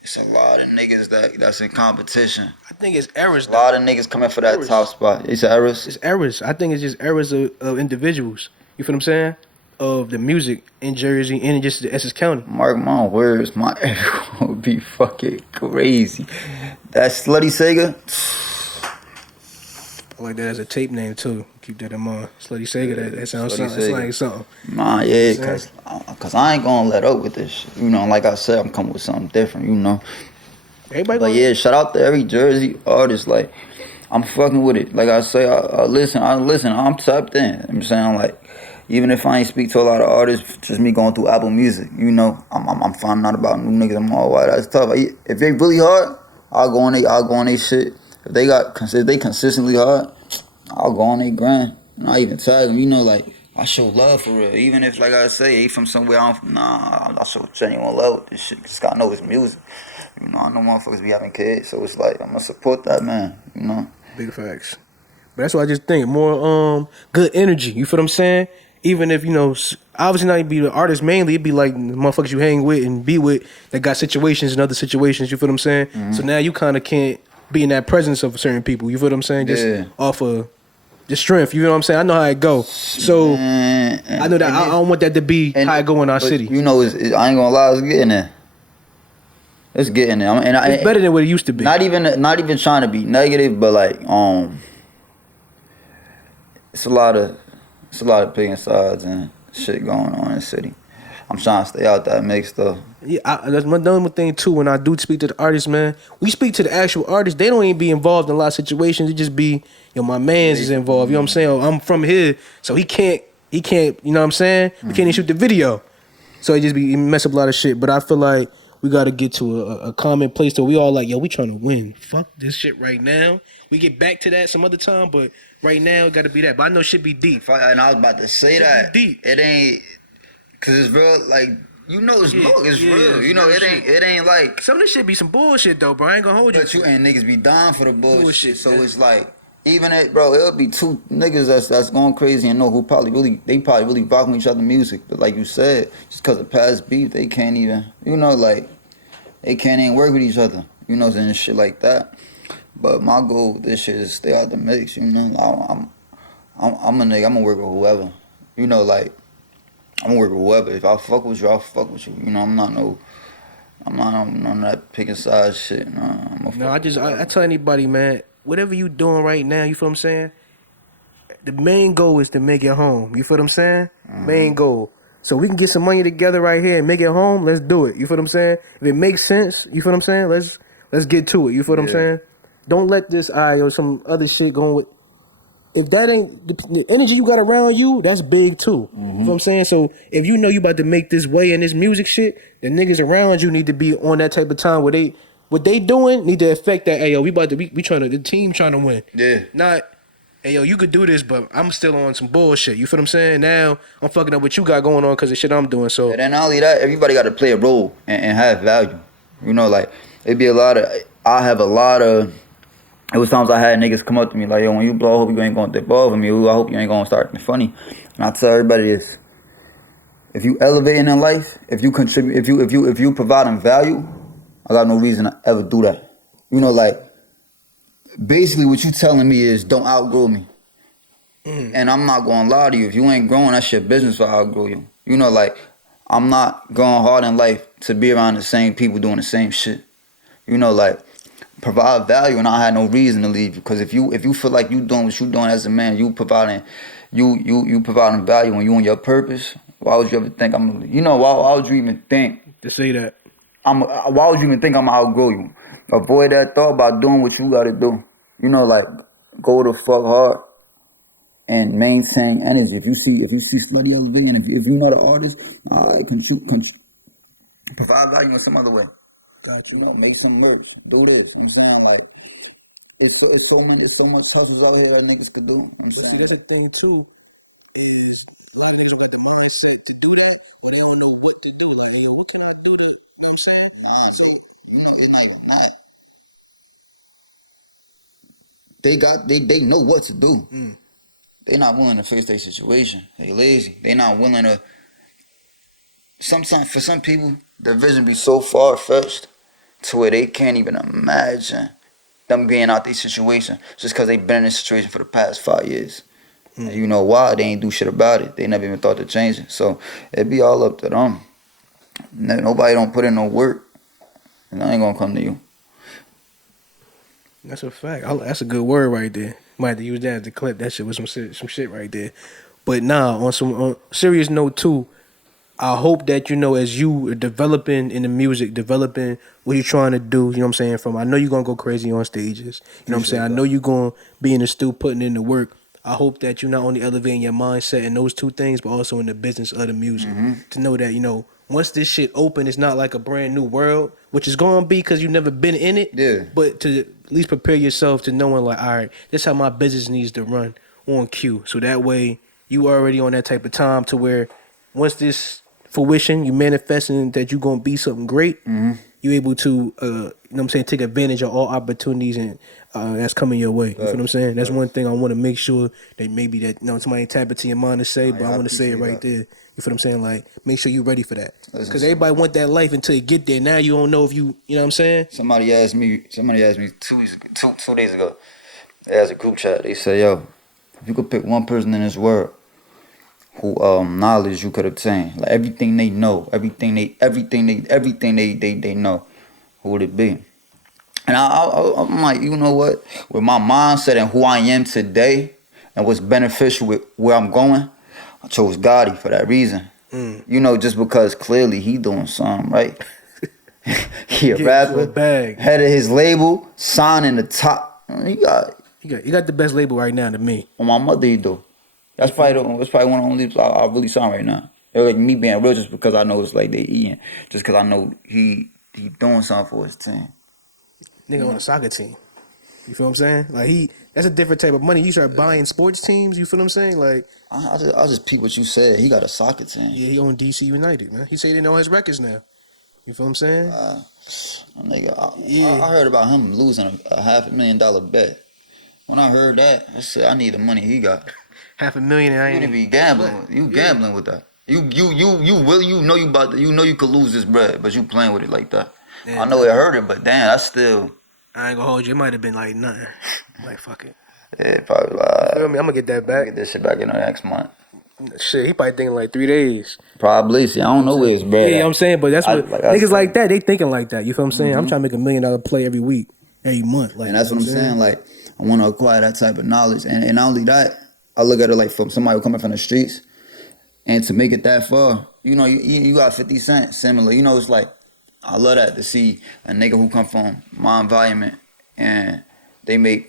it's a lot of niggas that's in competition. I think it's errors. A lot of niggas coming for that top spot. It's errors. It's errors. I think it's just errors of individuals. You feel what I'm saying? Of the music in Jersey and just the Essex County. Mark my words, my error gonna be fucking crazy. That Sluddy Sega. I like that as a tape name too. Keep that in mind. Sluddy Sega, that sounds something. It's like something. Nah, yeah, cause I ain't gonna let up with this shit. You know, like I said, I'm coming with something different, you know. But yeah, shout out to every Jersey artist. Like, I'm fucking with it. Like I say, I listen, I'm tapped in. I'm saying, like, even if I ain't speak to a lot of artists, just me going through Apple Music, you know, I'm finding out about new niggas. I'm all white. That's tough. If they really hard, I'll go on they shit. If they consistently hard, I'll go on their grind. And I even tag them, you know, like, I show love for real. Even if, like I say, he from somewhere I show genuine love with this shit. Just gotta know his music. You know, I know motherfuckers be having kids, so it's like, I'm gonna support that man, you know. Big facts. But that's what I just think. More good energy. You feel what I'm saying? Even if, you know, obviously not be the artist mainly, it'd be like the motherfuckers you hang with and be with that got situations and other situations, you feel what I'm saying? Mm-hmm. So now you kind of can't be in that presence of certain people, you feel what I'm saying? Just off of the strength, you know what I'm saying? I know how it go. So I know that I don't want that to be how it go in our city. You know, I ain't gonna lie, it's getting there. It's getting there. It's better than what it used to be. Not even trying to be negative, but like it's a lot of picking sides and shit going on in the city. I'm trying to stay out that mix though. Yeah, that's my number thing too. When I do speak to the artists, man, we speak to the actual artists. They don't even be involved in a lot of situations. It just be, my man's is involved. You know what I'm saying? Oh, I'm from here, so he can't. You know what I'm saying? We can't even shoot the video, so it mess up a lot of shit. But I feel like we got to get to a common place where we all like, yo, we trying to win. Fuck this shit right now. We get back to that some other time, but right now it got to be that. But I know shit be deep. And I was about to say that. Deep. It ain't, cause it's real. Like it's real. It's real. It ain't like. Some of this shit be some bullshit though, bro. I ain't gonna hold you. But you and niggas be down for the bullshit. So it's like, even it, bro. It'll be two niggas that's going crazy and know who probably really rock with each other music. But like you said, just cause of past beef, they can't even. Like they can't even work with each other. And shit like that. But my goal with this shit is stay out the mix. I'm a nigga. I'm gonna work with whoever. Like. I'm gonna work with whoever. If I fuck with you, I'll fuck with you. I'm not on that picking size shit. I tell anybody, man, whatever you doing right now, you feel what I'm saying? The main goal is to make it home. You feel what I'm saying? Main goal. So we can get some money together right here and make it home. Let's do it. You feel what I'm saying? If it makes sense, you feel what I'm saying? Let's get to it. You feel what I'm saying? Don't let this or some other shit going with. If that ain't the energy you got around you, that's big too. You know what I'm saying? So if you know you about to make this way in this music shit, the niggas around you need to be on that type of time where what they doing need to affect that. Hey yo, we trying to, the team trying to win. Yeah. Not, hey yo, you could do this, but I'm still on some bullshit. You feel what I'm saying? Now I'm fucking up what you got going on because of shit I'm doing. So and then not only that, everybody got to play a role and have value. Like it'd be I have a lot of. It was times I had niggas come up to me like, yo, when you blow, I hope you ain't gonna dip off of me. I hope you ain't gonna start acting funny. And I tell everybody this: if you elevating in life, if you contribute, if you providing value, I got no reason to ever do that. Like basically what you telling me is don't outgrow me. And I'm not gonna lie to you. If you ain't growing, that's your business for outgrow you. Like I'm not going hard in life to be around the same people doing the same shit. Like. Provide value, and I had no reason to leave. Because if you feel like you doing what you doing as a man, you providing value, when you on your purpose. Why would you ever think I'm? Why would you even think to say that? Why would you even think I'm gonna outgrow you? Avoid that thought by doing what you gotta do. Like go the fuck hard and maintain energy. If you see Sluddy elevating, if you know the artist, provide value in some other way. Make some merch, do this. I'm saying, like, it's so much hustles out here that niggas could do. That's the thing too. Is a lot of niggas got the mindset to do that, but they don't know what to do. Like, hey, what can I do to? You know what I'm saying? So it's not. They know what to do. They not willing to face their situation. They lazy. They not willing to. Sometimes for some people, their vision be so far fetched to where they can't even imagine them being out their situation just because they've been in this situation for the past 5 years. And you know why? They ain't do shit about it. They never even thought to change it. So it be all up to them. Nobody don't put in no work, and I ain't gonna come to you. That's a fact. That's a good word right there. Might have to use that as the clip. That shit was some shit right there. But nah, on serious note too, I hope that, as you are developing in the music, developing what you're trying to do, you know what I'm saying? I know you're going to go crazy on stages. You know what I'm saying? I know you're going to be in the stew putting in the work. I hope that you're not only elevating your mindset in those two things, but also in the business of the music. To know that, once this shit open, it's not like a brand new world, which is going to be because you've never been in it. Yeah. But to at least prepare yourself to knowing like, all right, this is how my business needs to run on cue. So that way you already on that type of time to where once this fruition, you manifesting that you're going to be something great, you're able to, take advantage of all opportunities and that's coming your way. You feel what I'm saying? That's one thing I want to make sure that maybe that, somebody tap into your mind to say, but I want to say it right there. You feel what I'm saying? Like, make sure you're ready for that. Because everybody want that life until you get there. Now you don't know if you know what I'm saying? Somebody asked me 2 days ago, as a group chat, they said, yo, if you could pick one person in this world who knowledge you could obtain, like everything they know, everything they know, who would it be? And I'm like, you know what? With my mindset and who I am today, and what's beneficial with where I'm going, I chose Gotti for that reason. You know, just because clearly he doing something right. He a Get rapper, into a bag. head of his label, signing the top. He got You got the best label right now to me. on my mother. He do. That's probably one of the only I really sign right now. They're like me being real, just because I know it's like they eating, just because I know he doing something for his team. Nigga on a soccer team. You feel what I'm saying? Like that's a different type of money. You start buying sports teams. You feel what I'm saying? Like I just peep what you said. He got a soccer team. yeah, he on DC United, man. He say they know his records now. You feel what I'm saying? Nigga, I heard about him losing a $500,000 bet. When I heard that, I said I need the money he got. $500,000. And I You ain't need to be gambling. You gambling with that. You will. You know you about to. You know you could lose this bread, but you playing with it like that. Yeah. I know it hurt it, but damn, that's still. I ain't gonna hold you. It might have been like nothing. Like fuck it. Yeah, probably. You feel me? I'm gonna get that back. Get this shit back in the next month. Shit, he probably thinking like 3 days. Probably. See, I don't know where his bread. Yeah, I'm saying, but that's what niggas that's like that. They thinking like that. You feel what I'm saying? I'm trying to make $1 million play every week, every month. Like, And that's what I'm saying. Like, I want to acquire that type of knowledge, and not only that, I look at it like from somebody coming from the streets, and to make it that far, you know, you got 50 Cent similar. You know, it's like I love that to see a nigga who come from my environment and they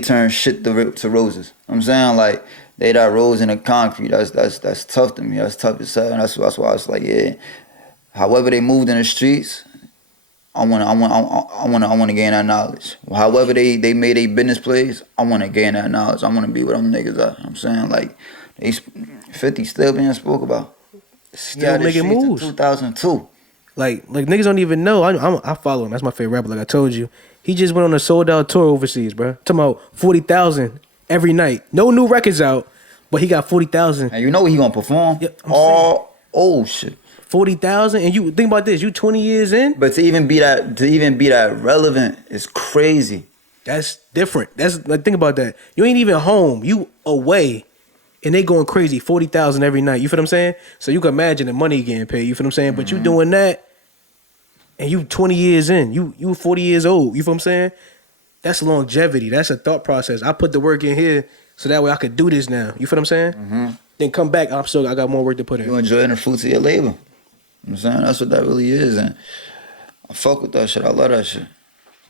turn shit to roses. I'm saying like they that rose in the concrete. That's tough to me. That's tough to say, and that's why I was like, yeah. However they moved in the streets, I want to gain that knowledge. However they made a business plays, I want to gain that knowledge. I want to be where them niggas at. I'm saying like 50 still being spoke about. Still making moves. 2002. Like niggas don't even know. I follow him. That's my favorite rapper. Like I told you, he just went on a sold out tour overseas, bro. Talking about 40,000 every night. No new records out, but he got 40,000. And you know he gonna perform? Yeah, Oh shit. 40,000, and you think about this. You 20 years in. But to even be that relevant is crazy. That's different. That's like think about that. You ain't even home. You away. And they going crazy, 40,000 every night. You feel what I'm saying? So you can imagine the money getting paid. You feel what I'm saying? But you doing that, and you 20 years in. You 40 years old. You feel what I'm saying? That's longevity. That's a thought process. I put the work in here so that way I could do this now. You feel what I'm saying? Then come back. I got more work to put in. You enjoying the fruits of your labor. You know what I'm saying? That's what that really is. And I fuck with that shit. I love that shit.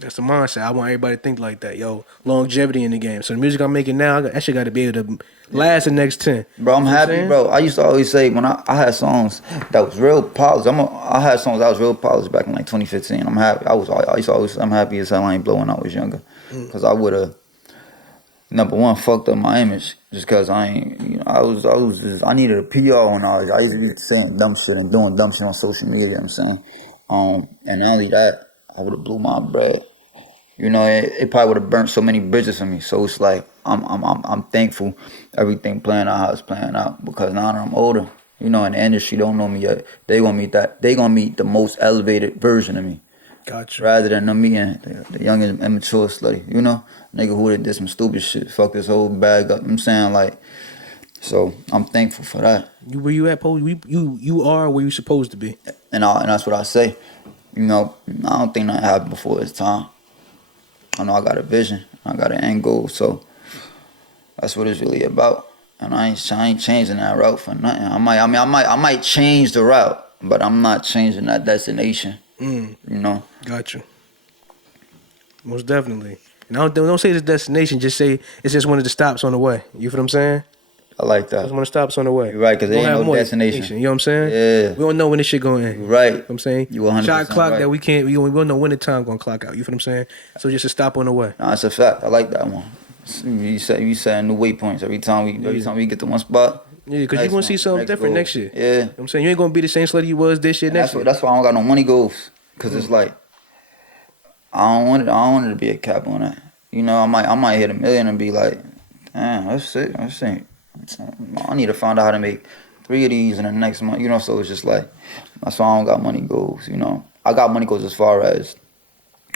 That's the mindset. I want everybody to think like that. Yo, longevity in the game. So the music I'm making now, that shit got to be able to last the next 10. Bro, I'm happy, bro. I used to always say when I had songs that was real polished. I had songs that was real polished back in like 2015. I'm happy. I'm happy as hell I ain't blow when I was younger. Because I would have, number one, fucked up my image just because I ain't, you know, I needed a PR knowledge. I used to be saying dumb shit and doing dumb shit on social media, you know what I'm saying? And not only that, I would have blew my bread. You know, it probably would have burnt so many bridges for me. So it's like I'm thankful everything playing out how it's playing out because now that I'm older, you know, in the industry don't know me yet. They gonna meet the most elevated version of me. Gotcha. Rather than them meeting the young and immature Sluddy, you know, nigga who did some stupid shit, fuck this whole bag up. I'm saying like, so I'm thankful for that. Where you at, Poe? You are where you supposed to be. And that's what I say. You know, I don't think nothing happened before it's time. I know I got a vision. I got an end goal. So that's what it's really about. And I ain't changing that route for nothing. I might change the route, but I'm not changing that destination. You know. Got you. Most definitely. And don't say it's a destination. Just say it's just one of the stops on the way. You feel what I'm saying? I like that. It's one of the stops on the way. You're right, because there ain't no destination. You know what I'm saying? Yeah. We don't know when this shit going to end. You're right. You know what I'm saying? You 100% Shot clock right. that we don't know when the time going to clock out. You feel what I'm saying? So just a stop on the way. Nah, it's a fact. I like that one. You set new waypoints every time we get to one spot. Yeah, because you're going to see something different next year. Yeah. You know what I'm saying? You ain't going to be the same Sluddy you was this year next year. That's why I don't got no money goals. Because it's like, I don't want it to be a cap on that. You know, I might hit $1 million and be like, damn, that's sick. I need to find out how to make 3 of these in the next month. You know, so it's just like, that's why I don't got money goals, you know. I got money goals as far as,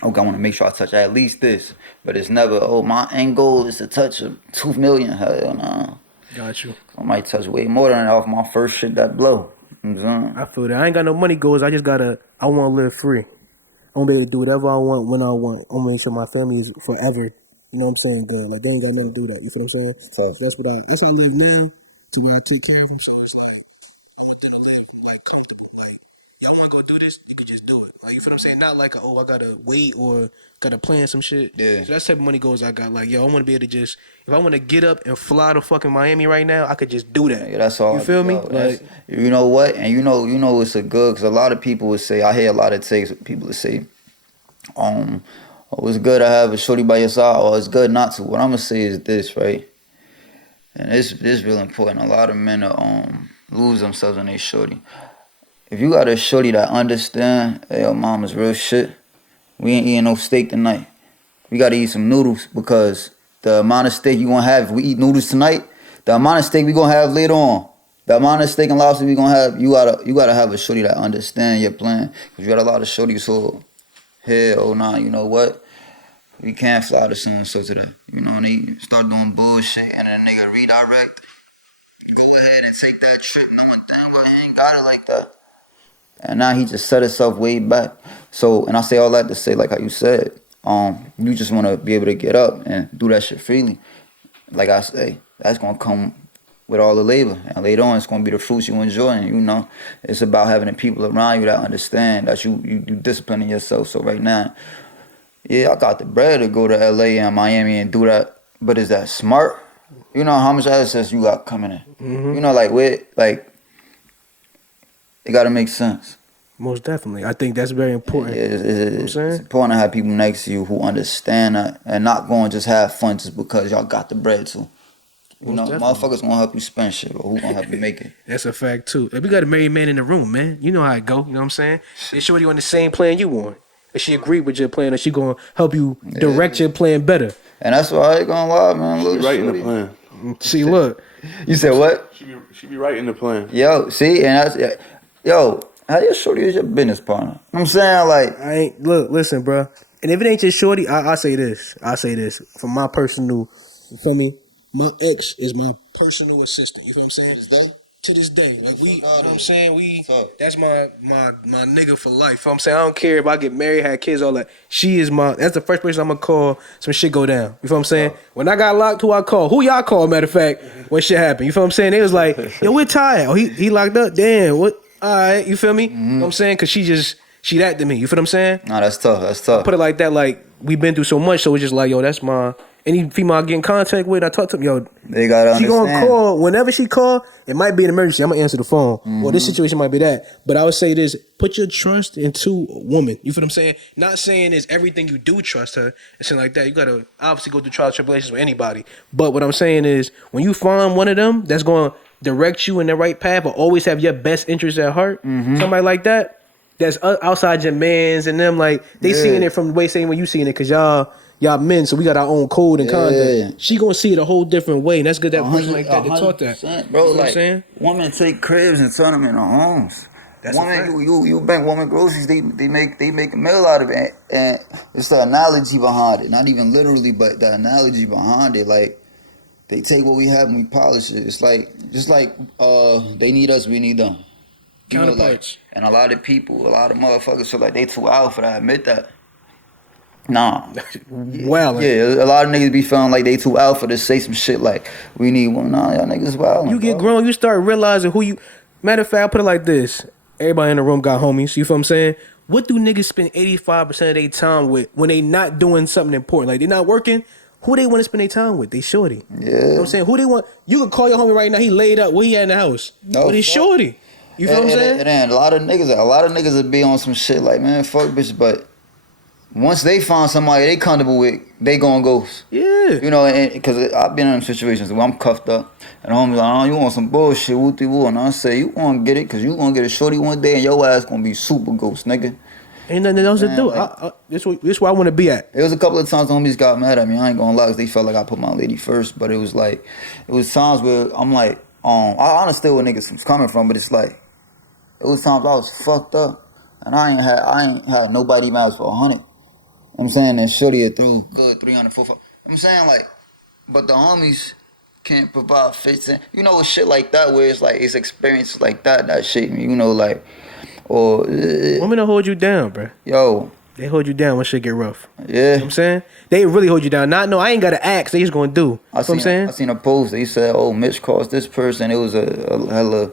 okay, I want to make sure I touch at least this. But it's never, my end goal is to touch $2 million. Hell nah. Got you. I might touch way more than that off my first shit that blow. You know? I feel that. I ain't got no money goals. I want to live free. I want to be able to do whatever I want when I want. I want to make sure my family is forever, you know what I'm saying, good. Like, they ain't got nothing to do that. You feel what I'm saying? Tough. So that's how I live now, to where I take care of them. So it's like, want them to live like comfortable. Like y'all want to go do this, you could just do it. Like you feel what I'm saying? Not like I gotta wait or gotta plan some shit. Yeah. So that's the type of money goals I got. Like yo, I want to be able to just if I want to get up and fly to fucking Miami right now, I could just do that. Yeah, that's all. You feel me? Yo, Like you know what? And you know it's a good because a lot of people would say I hear a lot of takes people would say, oh, it's good to have a shorty by your side, or it's good not to. What I'm gonna say is this, right? And this real important. A lot of men lose themselves in their shorty. If you got a shorty that understand, hey, your mama's real shit, we ain't eating no steak tonight. We gotta eat some noodles because the amount of steak you gonna have if we eat noodles tonight, the amount of steak we gonna have later on, the amount of steak and lobster we gonna have, you gotta have a shorty that understand your plan. Cause you got a lot of shorties who here, oh nah, you know what? We can't fly to so to them. You know, they start doing bullshit and a nigga redirect. Go ahead and take that trip. No one thing, but he ain't got it like that. And now he just set himself way back. So, and I say all that to say, like how you said, you just want to be able to get up and do that shit freely. Like I say, that's going to come with all the labor. And later on, it's going to be the fruits you enjoy. And, you know, it's about having the people around you that understand that you disciplining yourself. So right now, yeah, I got the bread to go to LA and Miami and do that. But is that smart? You know how much assets you got coming in. mm-hmm. You know, it got to make sense. most definitely, I think that's very important. Yeah, it's important to have people next to you who understand that and not going to just have fun just because y'all got the bread too. You know, motherfuckers gonna help you spend shit, but who gonna help you make it? That's a fact too. If we got a married man in the room, man, you know how it go. You know what I'm saying? Is shorty on the same plan you on? If she agree with your plan, or she gonna help you direct your plan better? And that's why I ain't gonna lie, man. She writing the plan. See, look. You said what? She be writing the plan. Yo, see, and that's how your shorty is your business partner. You know what I'm saying, like, I ain't listen, bro. And if it ain't your shorty, I say this. I say this from my personal. You feel me? My ex is my personal assistant. You feel what I'm saying? To this day, like we, you know what I'm saying? That's my nigga for life. You know what I'm saying? I don't care if I get married, have kids, all that. She is that's the first person I'm gonna call some shit go down. You feel what I'm saying? When I got locked, who I call? Who y'all call, matter of fact, when shit happened. You feel what I'm saying? They was like, yo, we're tired. Oh, he locked up? Damn, what? All right, you feel me? Mm-hmm. You know what I'm saying? Cause she that to me. You feel what I'm saying? Nah, that's tough. I put it like that, like we've been through so much, so it's just like, yo, that's my any female I get in contact with, I talk to them, yo, they gotta understand. She gonna call whenever she call. It might be an emergency. I'm gonna answer the phone. Mm-hmm. Well, this situation might be that. But I would say this: put your trust into a woman. You feel what I'm saying? Not saying is everything you do trust her and something like that. You gotta obviously go through trials and tribulations with anybody. But what I'm saying is, when you find one of them that's gonna direct you in the right path, but always have your best interest at heart, somebody like that, that's outside your mans and them, like they seeing it from the way same way you seeing it, cause y'all men, so we got our own code and conduct. Yeah. She gonna see it a whole different way, and that's good that person like that to taught that. Bro, you know like, what I'm saying? Women take cribs and turn them into homes. That's women, you bank woman groceries, they make a meal out of it, and it's the analogy behind it. Not even literally, but the analogy behind it. Like, they take what we have and we polish it. It's like just like they need us, we need them. Counterparts. And a lot of people, a lot of motherfuckers feel like they too alpha to admit that. Nah. Well, yeah, a lot of niggas be feeling like they too alpha to say some shit like, we need one. Nah, y'all niggas wild. You get grown, you start realizing who you. Matter of fact, I put it like this: everybody in the room got homies. You feel what I'm saying? What do niggas spend 85% of their time with when they not doing something important? Like they not working. Who they want to spend their time with? They shorty. Yeah. You know what I'm saying? Who they want? You can call your homie right now. He laid up. Where he at in the house? No, but he's shorty. You feel what I'm saying? And a lot of niggas would be on some shit like, man, fuck bitch, but once they find somebody they comfortable with, they gonna ghost. Yeah. You know, because I've been in situations where I'm cuffed up and the homie's like, oh, you want some bullshit, woo-dee-woo. And I say, you gonna get it because you gonna get a shorty one day and your ass gonna be super ghost, nigga. Ain't nothing else to do. Like, this where I want to be at. It was a couple of times the homies got mad at me. I ain't gonna lie, because they felt like I put my lady first. But it was times where I'm like, I understand where niggas was coming from, but it's like, it was times I was fucked up and I ain't had nobody even ask for 100. I'm saying that shorty had threw good 300, 400. I'm saying like, but the homies can't provide fits and you know shit like that where it's like it's experience like that shit, you know, like, or women don't hold you down, bro. Yo, they hold you down when shit get rough. Yeah, you know what I'm saying they really hold you down. Not no, I ain't gotta ask. They just gonna do. I seen a post. They said, "Oh, Mitch calls this person." It was a hella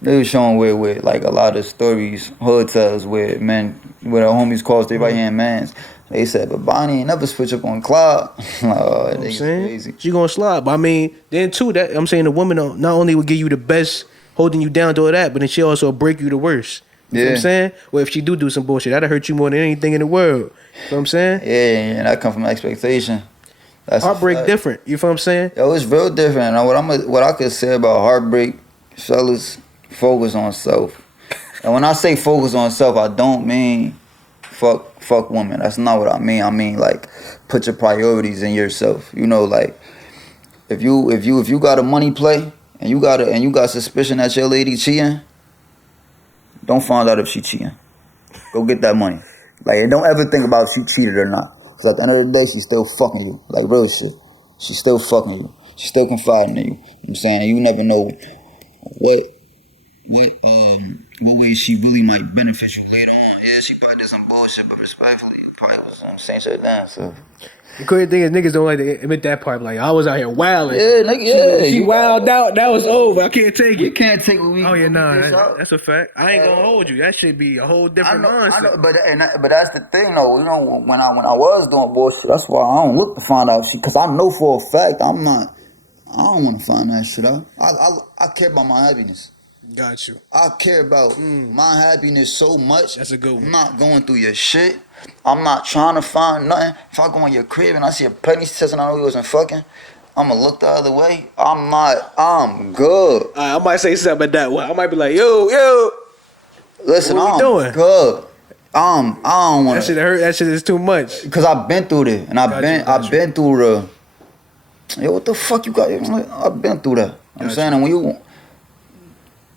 They was showing where like a lot of stories, hood tells where men, where the homies calls their right hand mans. They said, but Bonnie ain't never switch up on Cloud. Oh, You know what I'm niggas saying? crazy. She gonna slide. But I mean, then too, that I'm saying the woman not only will give you the best, holding you down to all that, but then she also break you the worst. You know what I'm Yeah. saying? Well, if she do some bullshit, that'll hurt you more than anything in the world. You know what I'm saying? Yeah, and that come from expectation. That's a Heartbreak fact. different. You feel what I'm saying? Yo, it's real different. Now, what I could say about heartbreak, fellas, focus on self. And when I say focus on self, I don't mean fuck women. That's not what I mean. I mean like put your priorities in yourself. You know, like if you got a money play and you got suspicion that your lady cheating, don't find out if she cheating. Go get that money. Like, don't ever think about if she cheated or not. Because at the end of the day, she's still fucking you. Like, real shit. She's still fucking you. She's still confiding in you. You know what I'm saying? You never know what way she really might benefit you later on. Yeah, she probably did some bullshit, but respectfully, you probably was saying shit down. So. The crazy thing is niggas don't like to admit that part. Like, I was out here wilding. Yeah, nigga, yeah. She wilded out. That was over. I can't take We it. can't take what we Oh yeah, what we nah, dish out. that's a fact. I ain't gonna hold you. That should be a whole different I mindset. know, but that's the thing though. You know, when I was doing bullshit, that's why I don't look to find out shit. Cause I know for a fact I don't want to find that shit out. I care about my happiness. Got you. I care about my happiness so much. That's a good one. I'm not going through your shit. I'm not trying to find nothing. If I go in your crib and I see a pregnancy test and I know he wasn't fucking, I'ma look the other way. I'm good. I might say something about that one. I might be like, yo. Listen, What we I'm doing? good. I don't want That shit hurt. That shit is too much. Cause I've been through it, and I've been through the. Yo, what the fuck you got? I've been through that. I'm saying, and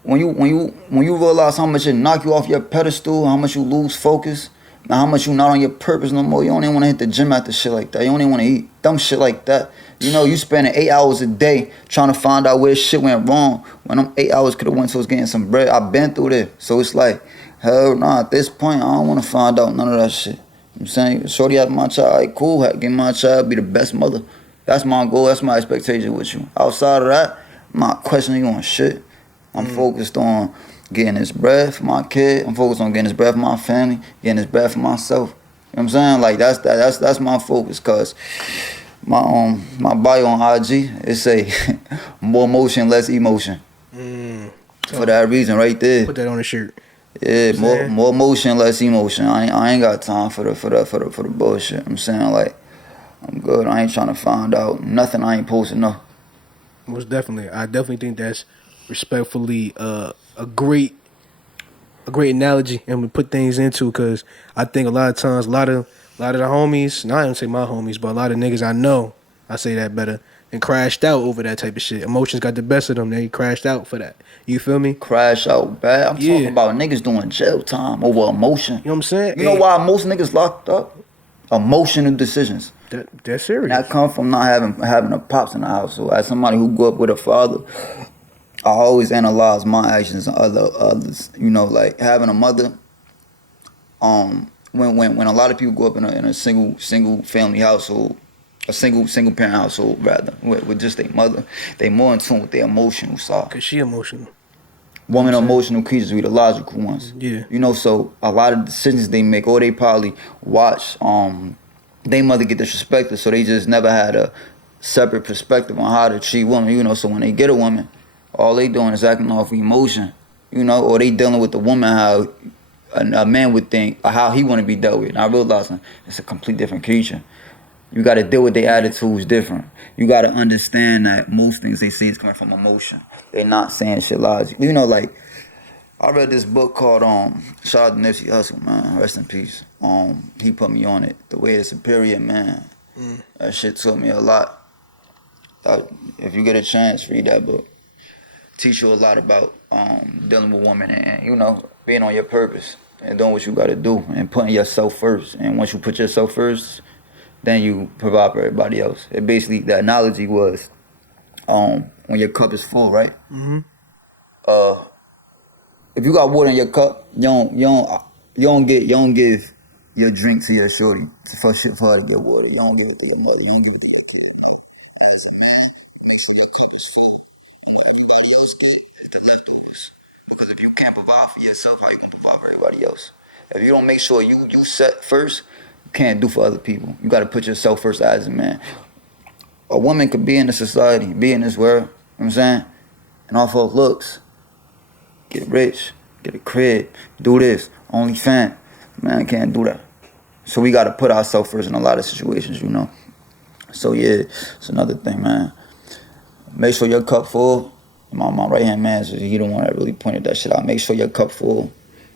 when you realize how much it knock you off your pedestal, how much you lose focus, and how much you not on your purpose no more, you don't even want to hit the gym after shit like that. You don't even want to eat dumb shit like that. You know, you spending 8 hours a day trying to find out where shit went wrong when them 8 hours could have went towards getting some bread. I've been through this, so it's like, hell nah. At this point, I don't want to find out none of that shit. I'm saying, shorty had my child, like, cool, get my child, be the best mother. That's my goal. That's my expectation with you. Outside of that, I'm not questioning you on shit. I'm focused on getting this bread for my kid. I'm focused on getting this bread for my family, getting this bread for myself. You know what I'm saying? Like that's my focus. Cause my bio on IG, it say more motion, less emotion. For that reason, right there. Put that on a shirt. Yeah, more motion, less emotion. I ain't got time for the bullshit. I'm saying, like, I'm good. I ain't trying to find out nothing I ain't supposed to know. Most definitely. I definitely think that's respectfully a great analogy and we put things into, because I think a lot of times a lot of the homies, not even say my homies, but a lot of niggas I know, I say that better, and crashed out over that type of shit. Emotions got the best of them. They crashed out for that. You feel me? Crash out bad. I'm talking about niggas doing jail time over emotion. You know what I'm saying? You know why most niggas locked up? Emotional decisions. That's serious. That come from not having a pops in the house. So as somebody who grew up with a father, I always analyze my actions and others. You know, like having a mother. When a lot of people grow up in a single family household, a single parent household rather, with just their mother, they more in tune with their emotional side. Cause she emotional. Women are emotional creatures, we the logical ones. Yeah. You know, so a lot of decisions they make, or they probably watch they mother get disrespected, so they just never had a separate perspective on how to treat women, you know. So when they get a woman, all they doing is acting off emotion, you know, or they dealing with the woman how a man would think, or how he want to be dealt with. And I realizing it's a complete different creature. You got to deal with their attitudes different. You got to understand that most things they say is coming from emotion. They're not saying shit logically. You know, like, I read this book called shout out to Nipsey Hussle, man, rest in peace. He put me on it. The Way of Superior, man. That shit taught me a lot. If you get a chance, read that book. Teach you a lot about dealing with women and, you know, being on your purpose and doing what you got to do and putting yourself first. And once you put yourself first, then you provide for everybody else. It basically, the analogy was when your cup is full, right? If you got water in your cup, you don't give your drink to your shorty for her to get water. You don't give it to your mother. You give it. don't make sure you set first, you can't do for other people. You gotta put yourself first as a man. A woman could be in the society, be in this world, you know what I'm saying? And off her looks, get rich, get a crib, do this, OnlyFans. Man, can't do that. So we gotta put ourselves first in a lot of situations, you know. So yeah, it's another thing, man. Make sure your cup full. My right hand man, so he the one that really pointed that shit out. Make sure your cup full,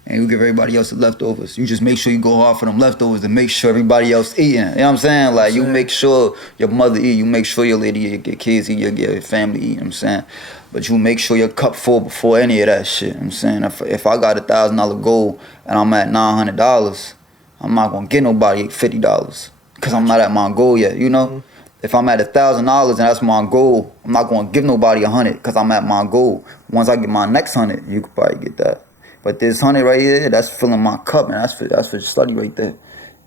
and you give everybody else the leftovers. You just make sure you go hard for them leftovers to make sure everybody else eating. You know what I'm saying? Like, you make sure your mother eat, you make sure your lady, your kids eat, your family eat, you know what I'm saying? But you make sure your cup full before any of that shit, you know what I'm saying? If I got $1,000 goal and I'm at $900, I'm not gonna get nobody $50 because I'm not at my goal yet, you know? If I'm at $1,000 and that's my goal, I'm not gonna give nobody 100 because I'm at my goal. Once I get my next 100, you could probably get that. But this 100 right here, that's filling my cup, and that's for Sluddy right there,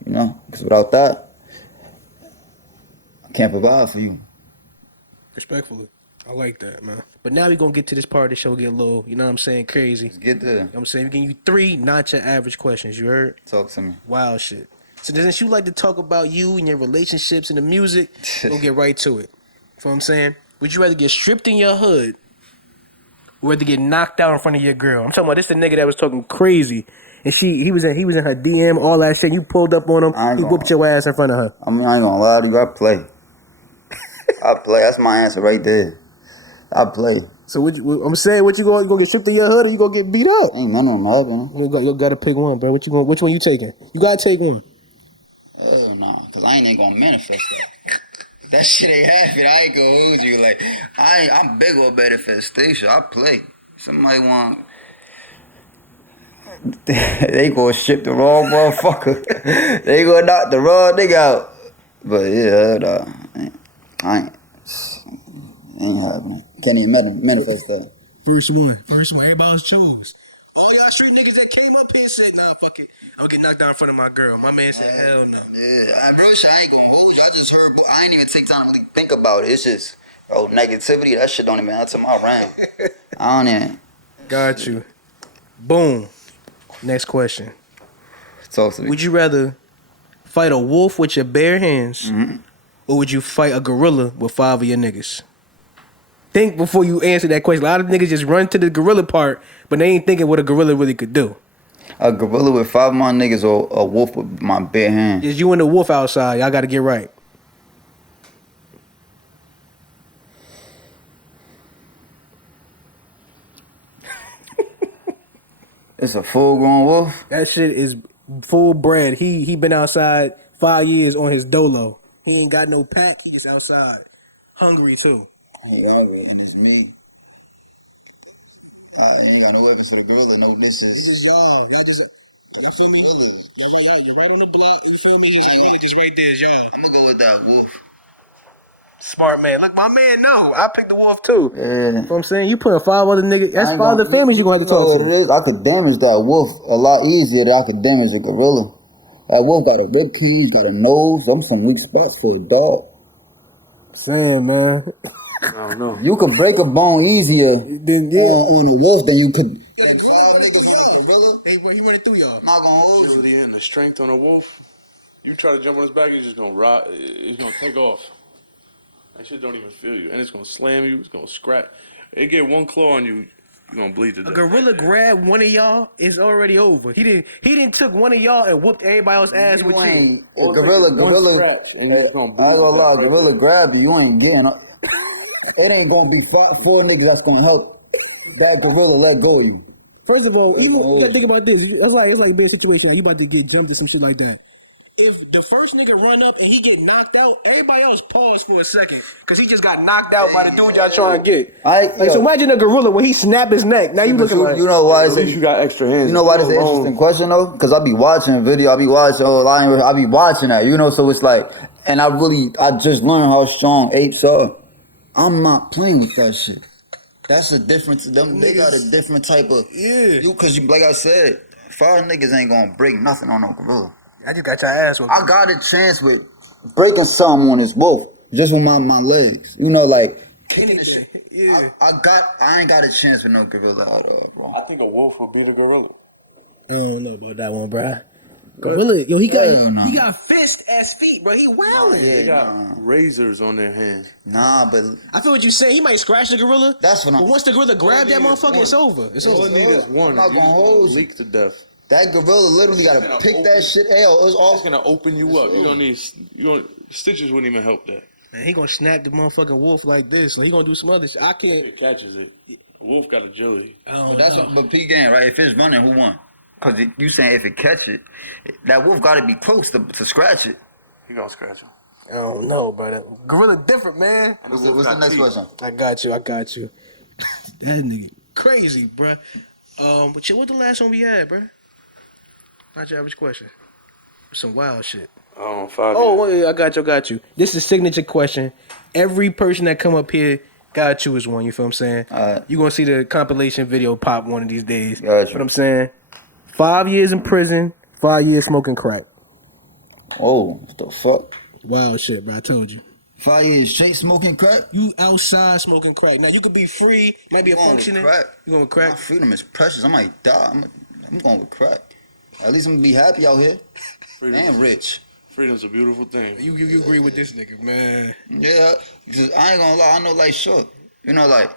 you know? Because without that, I can't provide for you. Respectfully. I like that, man. But now we're going to get to this part of the show, get a little, you know what I'm saying, crazy. Let's get there. You know what I'm saying? We're giving you 3 not your average questions, you heard? Talk to me. Wild shit. So since you like to talk about you and your relationships and the music, we'll get right to it. You know what I'm saying? Would you rather get stripped in your hood or rather get knocked out in front of your girl? I'm talking about this the nigga that was talking crazy. And he was in her DM, all that shit. You pulled up on him, he whooped your ass in front of her. I mean, I ain't gonna lie to you, I play. I play. That's my answer right there. I play. So I'm saying, what you gonna get stripped in your hood or you gonna get beat up? Ain't none of them happening. You gotta pick one, bro. Which one you taking? You gotta take one. Nah, cause I ain't gonna manifest that. That shit ain't happening. I ain't gonna hold you. Like, I'm big on manifestation. I play. Somebody want. They gonna ship the wrong motherfucker. They gonna knock the wrong nigga out. But yeah, I ain't happening. Can't even manifest that. First one. Everybody else chose. All y'all straight niggas that came up here said, nah, fuck it. I'll get knocked out in front of my girl. My man said, hell no. Yeah, bro, shit, I ain't gonna hold you. I just heard. I ain't even take time to really think about it. It's just, negativity, that shit don't even enter my brain. I don't even. Got you. Boom. Next question. Talk to me. Would you rather fight a wolf with your bare hands or would you fight a gorilla with 5 of your niggas? Think before you answer that question. A lot of niggas just run to the gorilla part, but they ain't thinking what a gorilla really could do. A gorilla with 5 of my niggas or a wolf with my bare hands? Is you and the wolf outside. Y'all got to get right. It's a full-grown wolf? That shit is full bred. He been outside 5 years on his dolo. He ain't got no pack. He gets outside. Hungry, too. Hey, hungry, and it's me. I ain't got no workers for the gorilla, no bitches. This is y'all. Y'all just, you feel me? You're right on the block. You feel me? Just right there is y'all. I'm gonna go with that wolf. Smart man. Look, my man know. I picked the wolf, too. Yeah. You know what I'm saying? You put 5 other niggas. That's 5 other families you gonna have to talk to. It is. I could damage that wolf a lot easier than I could damage a gorilla. That wolf got a rib cage, got a nose. I'm some weak spots for a dog. Sam, man. I don't know. You could break a bone easier on a wolf than you could. He went through y'all. I'm not gonna hold you. Agility and the strength on a wolf. You try to jump on his back, he's just gonna ride. He's gonna take off. That shit don't even feel you, and it's gonna slam you. It's gonna scratch. It get one claw on you, you're gonna bleed to death. A gorilla grabbed one of y'all, it's already over. He didn't took one of y'all and whooped everybody else's ass with you. A gorilla, and you're gonna bleed. I ain't gonna lie, gorilla grab you, you ain't getting up. It ain't gonna be 4 niggas that's gonna help that gorilla let go of you. First of all, you gotta think about this. It's like a bad situation. Like you about to get jumped or some shit like that. If the first nigga run up and he get knocked out, everybody else pause for a second because he just got knocked out by the dude y'all trying to get. So imagine a gorilla when he snap his neck. Now you looking like you know why? At least you got extra hands. You know why this is an interesting question though? Because I be watching a video, I be watching that, you know. So it's like, and I just learned how strong apes are. I'm not playing with that shit. That's a different. They got a different type of. Yeah. Cause like I said, 5 niggas ain't gonna break nothing on no gorilla. I just got your ass whooped. I got a chance with breaking something on this wolf just with my legs. You know, like Kicking this shit. Yeah. I ain't got a chance with no gorilla out there, bro. I think a wolf would beat a gorilla. I don't know about that one, bro. Gorilla, yo, he got fist ass feet, bro. He wildin'. They got razors on their hands. Nah, but I feel what you saying. He might scratch the gorilla. That's what I'm. But once the gorilla grab that motherfucker, it's over. It's All over. I need is one. I'm not You gonna just hold you. leak to death. That gorilla literally gotta gonna pick open- that shit. Hell, it's It's all. gonna open you up. Stitches wouldn't even help that. Man, he gonna snap the motherfucking wolf like this. So he gonna do some other shit. I can't. It catches it. A wolf got agility. But that's what, but P game, right? If it's running, who won? Cause you saying if it catch it, that wolf gotta be close to scratch it. He gonna scratch him. I don't know, brother. Gorilla different, man. What's the next question? I got you. That nigga crazy, bruh. But shit, what the last one we had, bruh? Not your average question. Some wild shit. 5 Oh, years. wait, I got you. This is a signature question. Every person that come up here gotta choose one. You feel what I'm saying? Alright. You gonna see the compilation video pop one of these days. Gotcha. What I'm saying? 5 years in prison, 5 years smoking crack. Oh, what the fuck? Wild shit, bro. I told you. 5 years straight smoking crack? You outside smoking crack. Now you could be free, might be a Going with functioning. crack. You going with My crack? freedom is precious. I might die. I'm going with crack. At least I'm gonna be happy out here and rich. Freedom's a beautiful thing. You agree with this nigga, man. Yeah, 'cause I ain't gonna lie. I know like sure. You know, like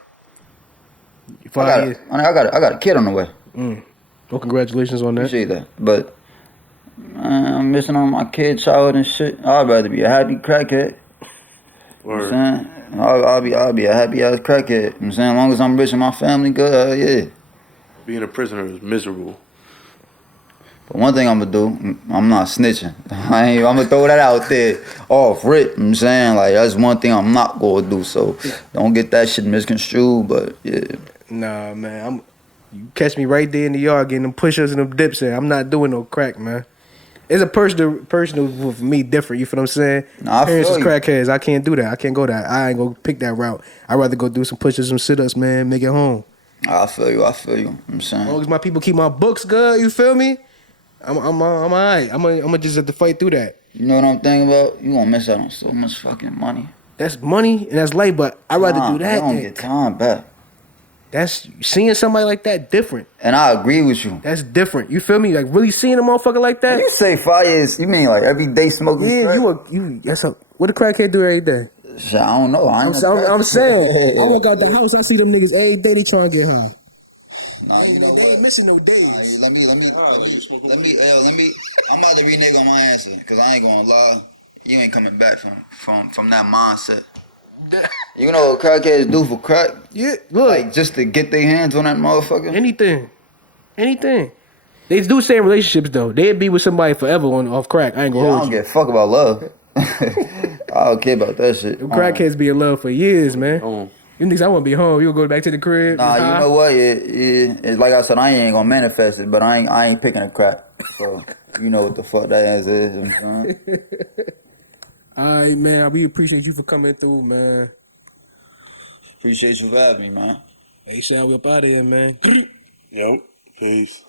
5 years. I got a kid on the way. Well, congratulations on that. Appreciate that. But I'm missing on my kid, child, and shit. I'd rather be a happy crackhead. You know what I'm saying? I'll be a happy ass crackhead. You know what I'm saying? As long as I'm rich and my family good, yeah. Being a prisoner is miserable. But one thing I'm gonna do, I'm not snitching. I'm gonna throw that out there off rip. You know what I'm saying? Like, that's one thing I'm not gonna do. So don't get that shit misconstrued, but yeah. Nah, man. You catch me right there in the yard getting them push-ups and them dips in. I'm not doing no crack, man. It's a personal for me different. You feel what I'm saying? Nah, I Parents feel is you. crackheads. I can't do that. I can't go that. I ain't gonna pick that route. I'd rather go do some push-ups, some sit-ups, man. Make it home. I feel you. You know what I'm As saying? long as my people keep my books good, you feel me? I'm alright. I'm gonna just have to fight through that. You know what I'm thinking about? You gonna miss out on so much fucking money. That's money and that's life, but I'd rather do You that. don't than- get time back. That's seeing somebody like that different. And I agree with you. That's different. You feel me? Like really seeing a motherfucker like that. When you say 5 years, you mean like every day smoking Yeah, crack? you. That's a, what a crackhead do every day. Shit, I don't know. I'm saying. I walk out the house, I see them niggas every day. They trying to get high. Nah, you know They what? ain't missing no days. Let me. I'm about to renege on my answer because I ain't gonna lie. You ain't coming back from that mindset. You know what crackheads do for crack? Yeah, look, Like just to get their hands on that motherfucker. anything. They do stay in relationships though. They'd be with somebody forever off crack. I ain't Yeah, gonna I hold don't you. give a fuck about love. I don't care about that shit. Them crackheads be in love for years, man. Oh. You niggas, I want to be home. You'll go back to the crib. Nah, be you high. know what? It's like I said, I ain't gonna manifest it, but I ain't picking a crack. So you know what the fuck that ass is. You know what I'm saying? All right, man. We appreciate you for coming through, man. Appreciate you for having me, man. Hey, Sal, we up out of here, man. Yep. Peace.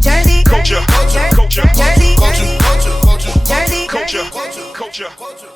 Dirty, Culture, dirty, culture, dirty, culture, dirty, culture, culture, culture, dirty, culture, dirty, culture, culture.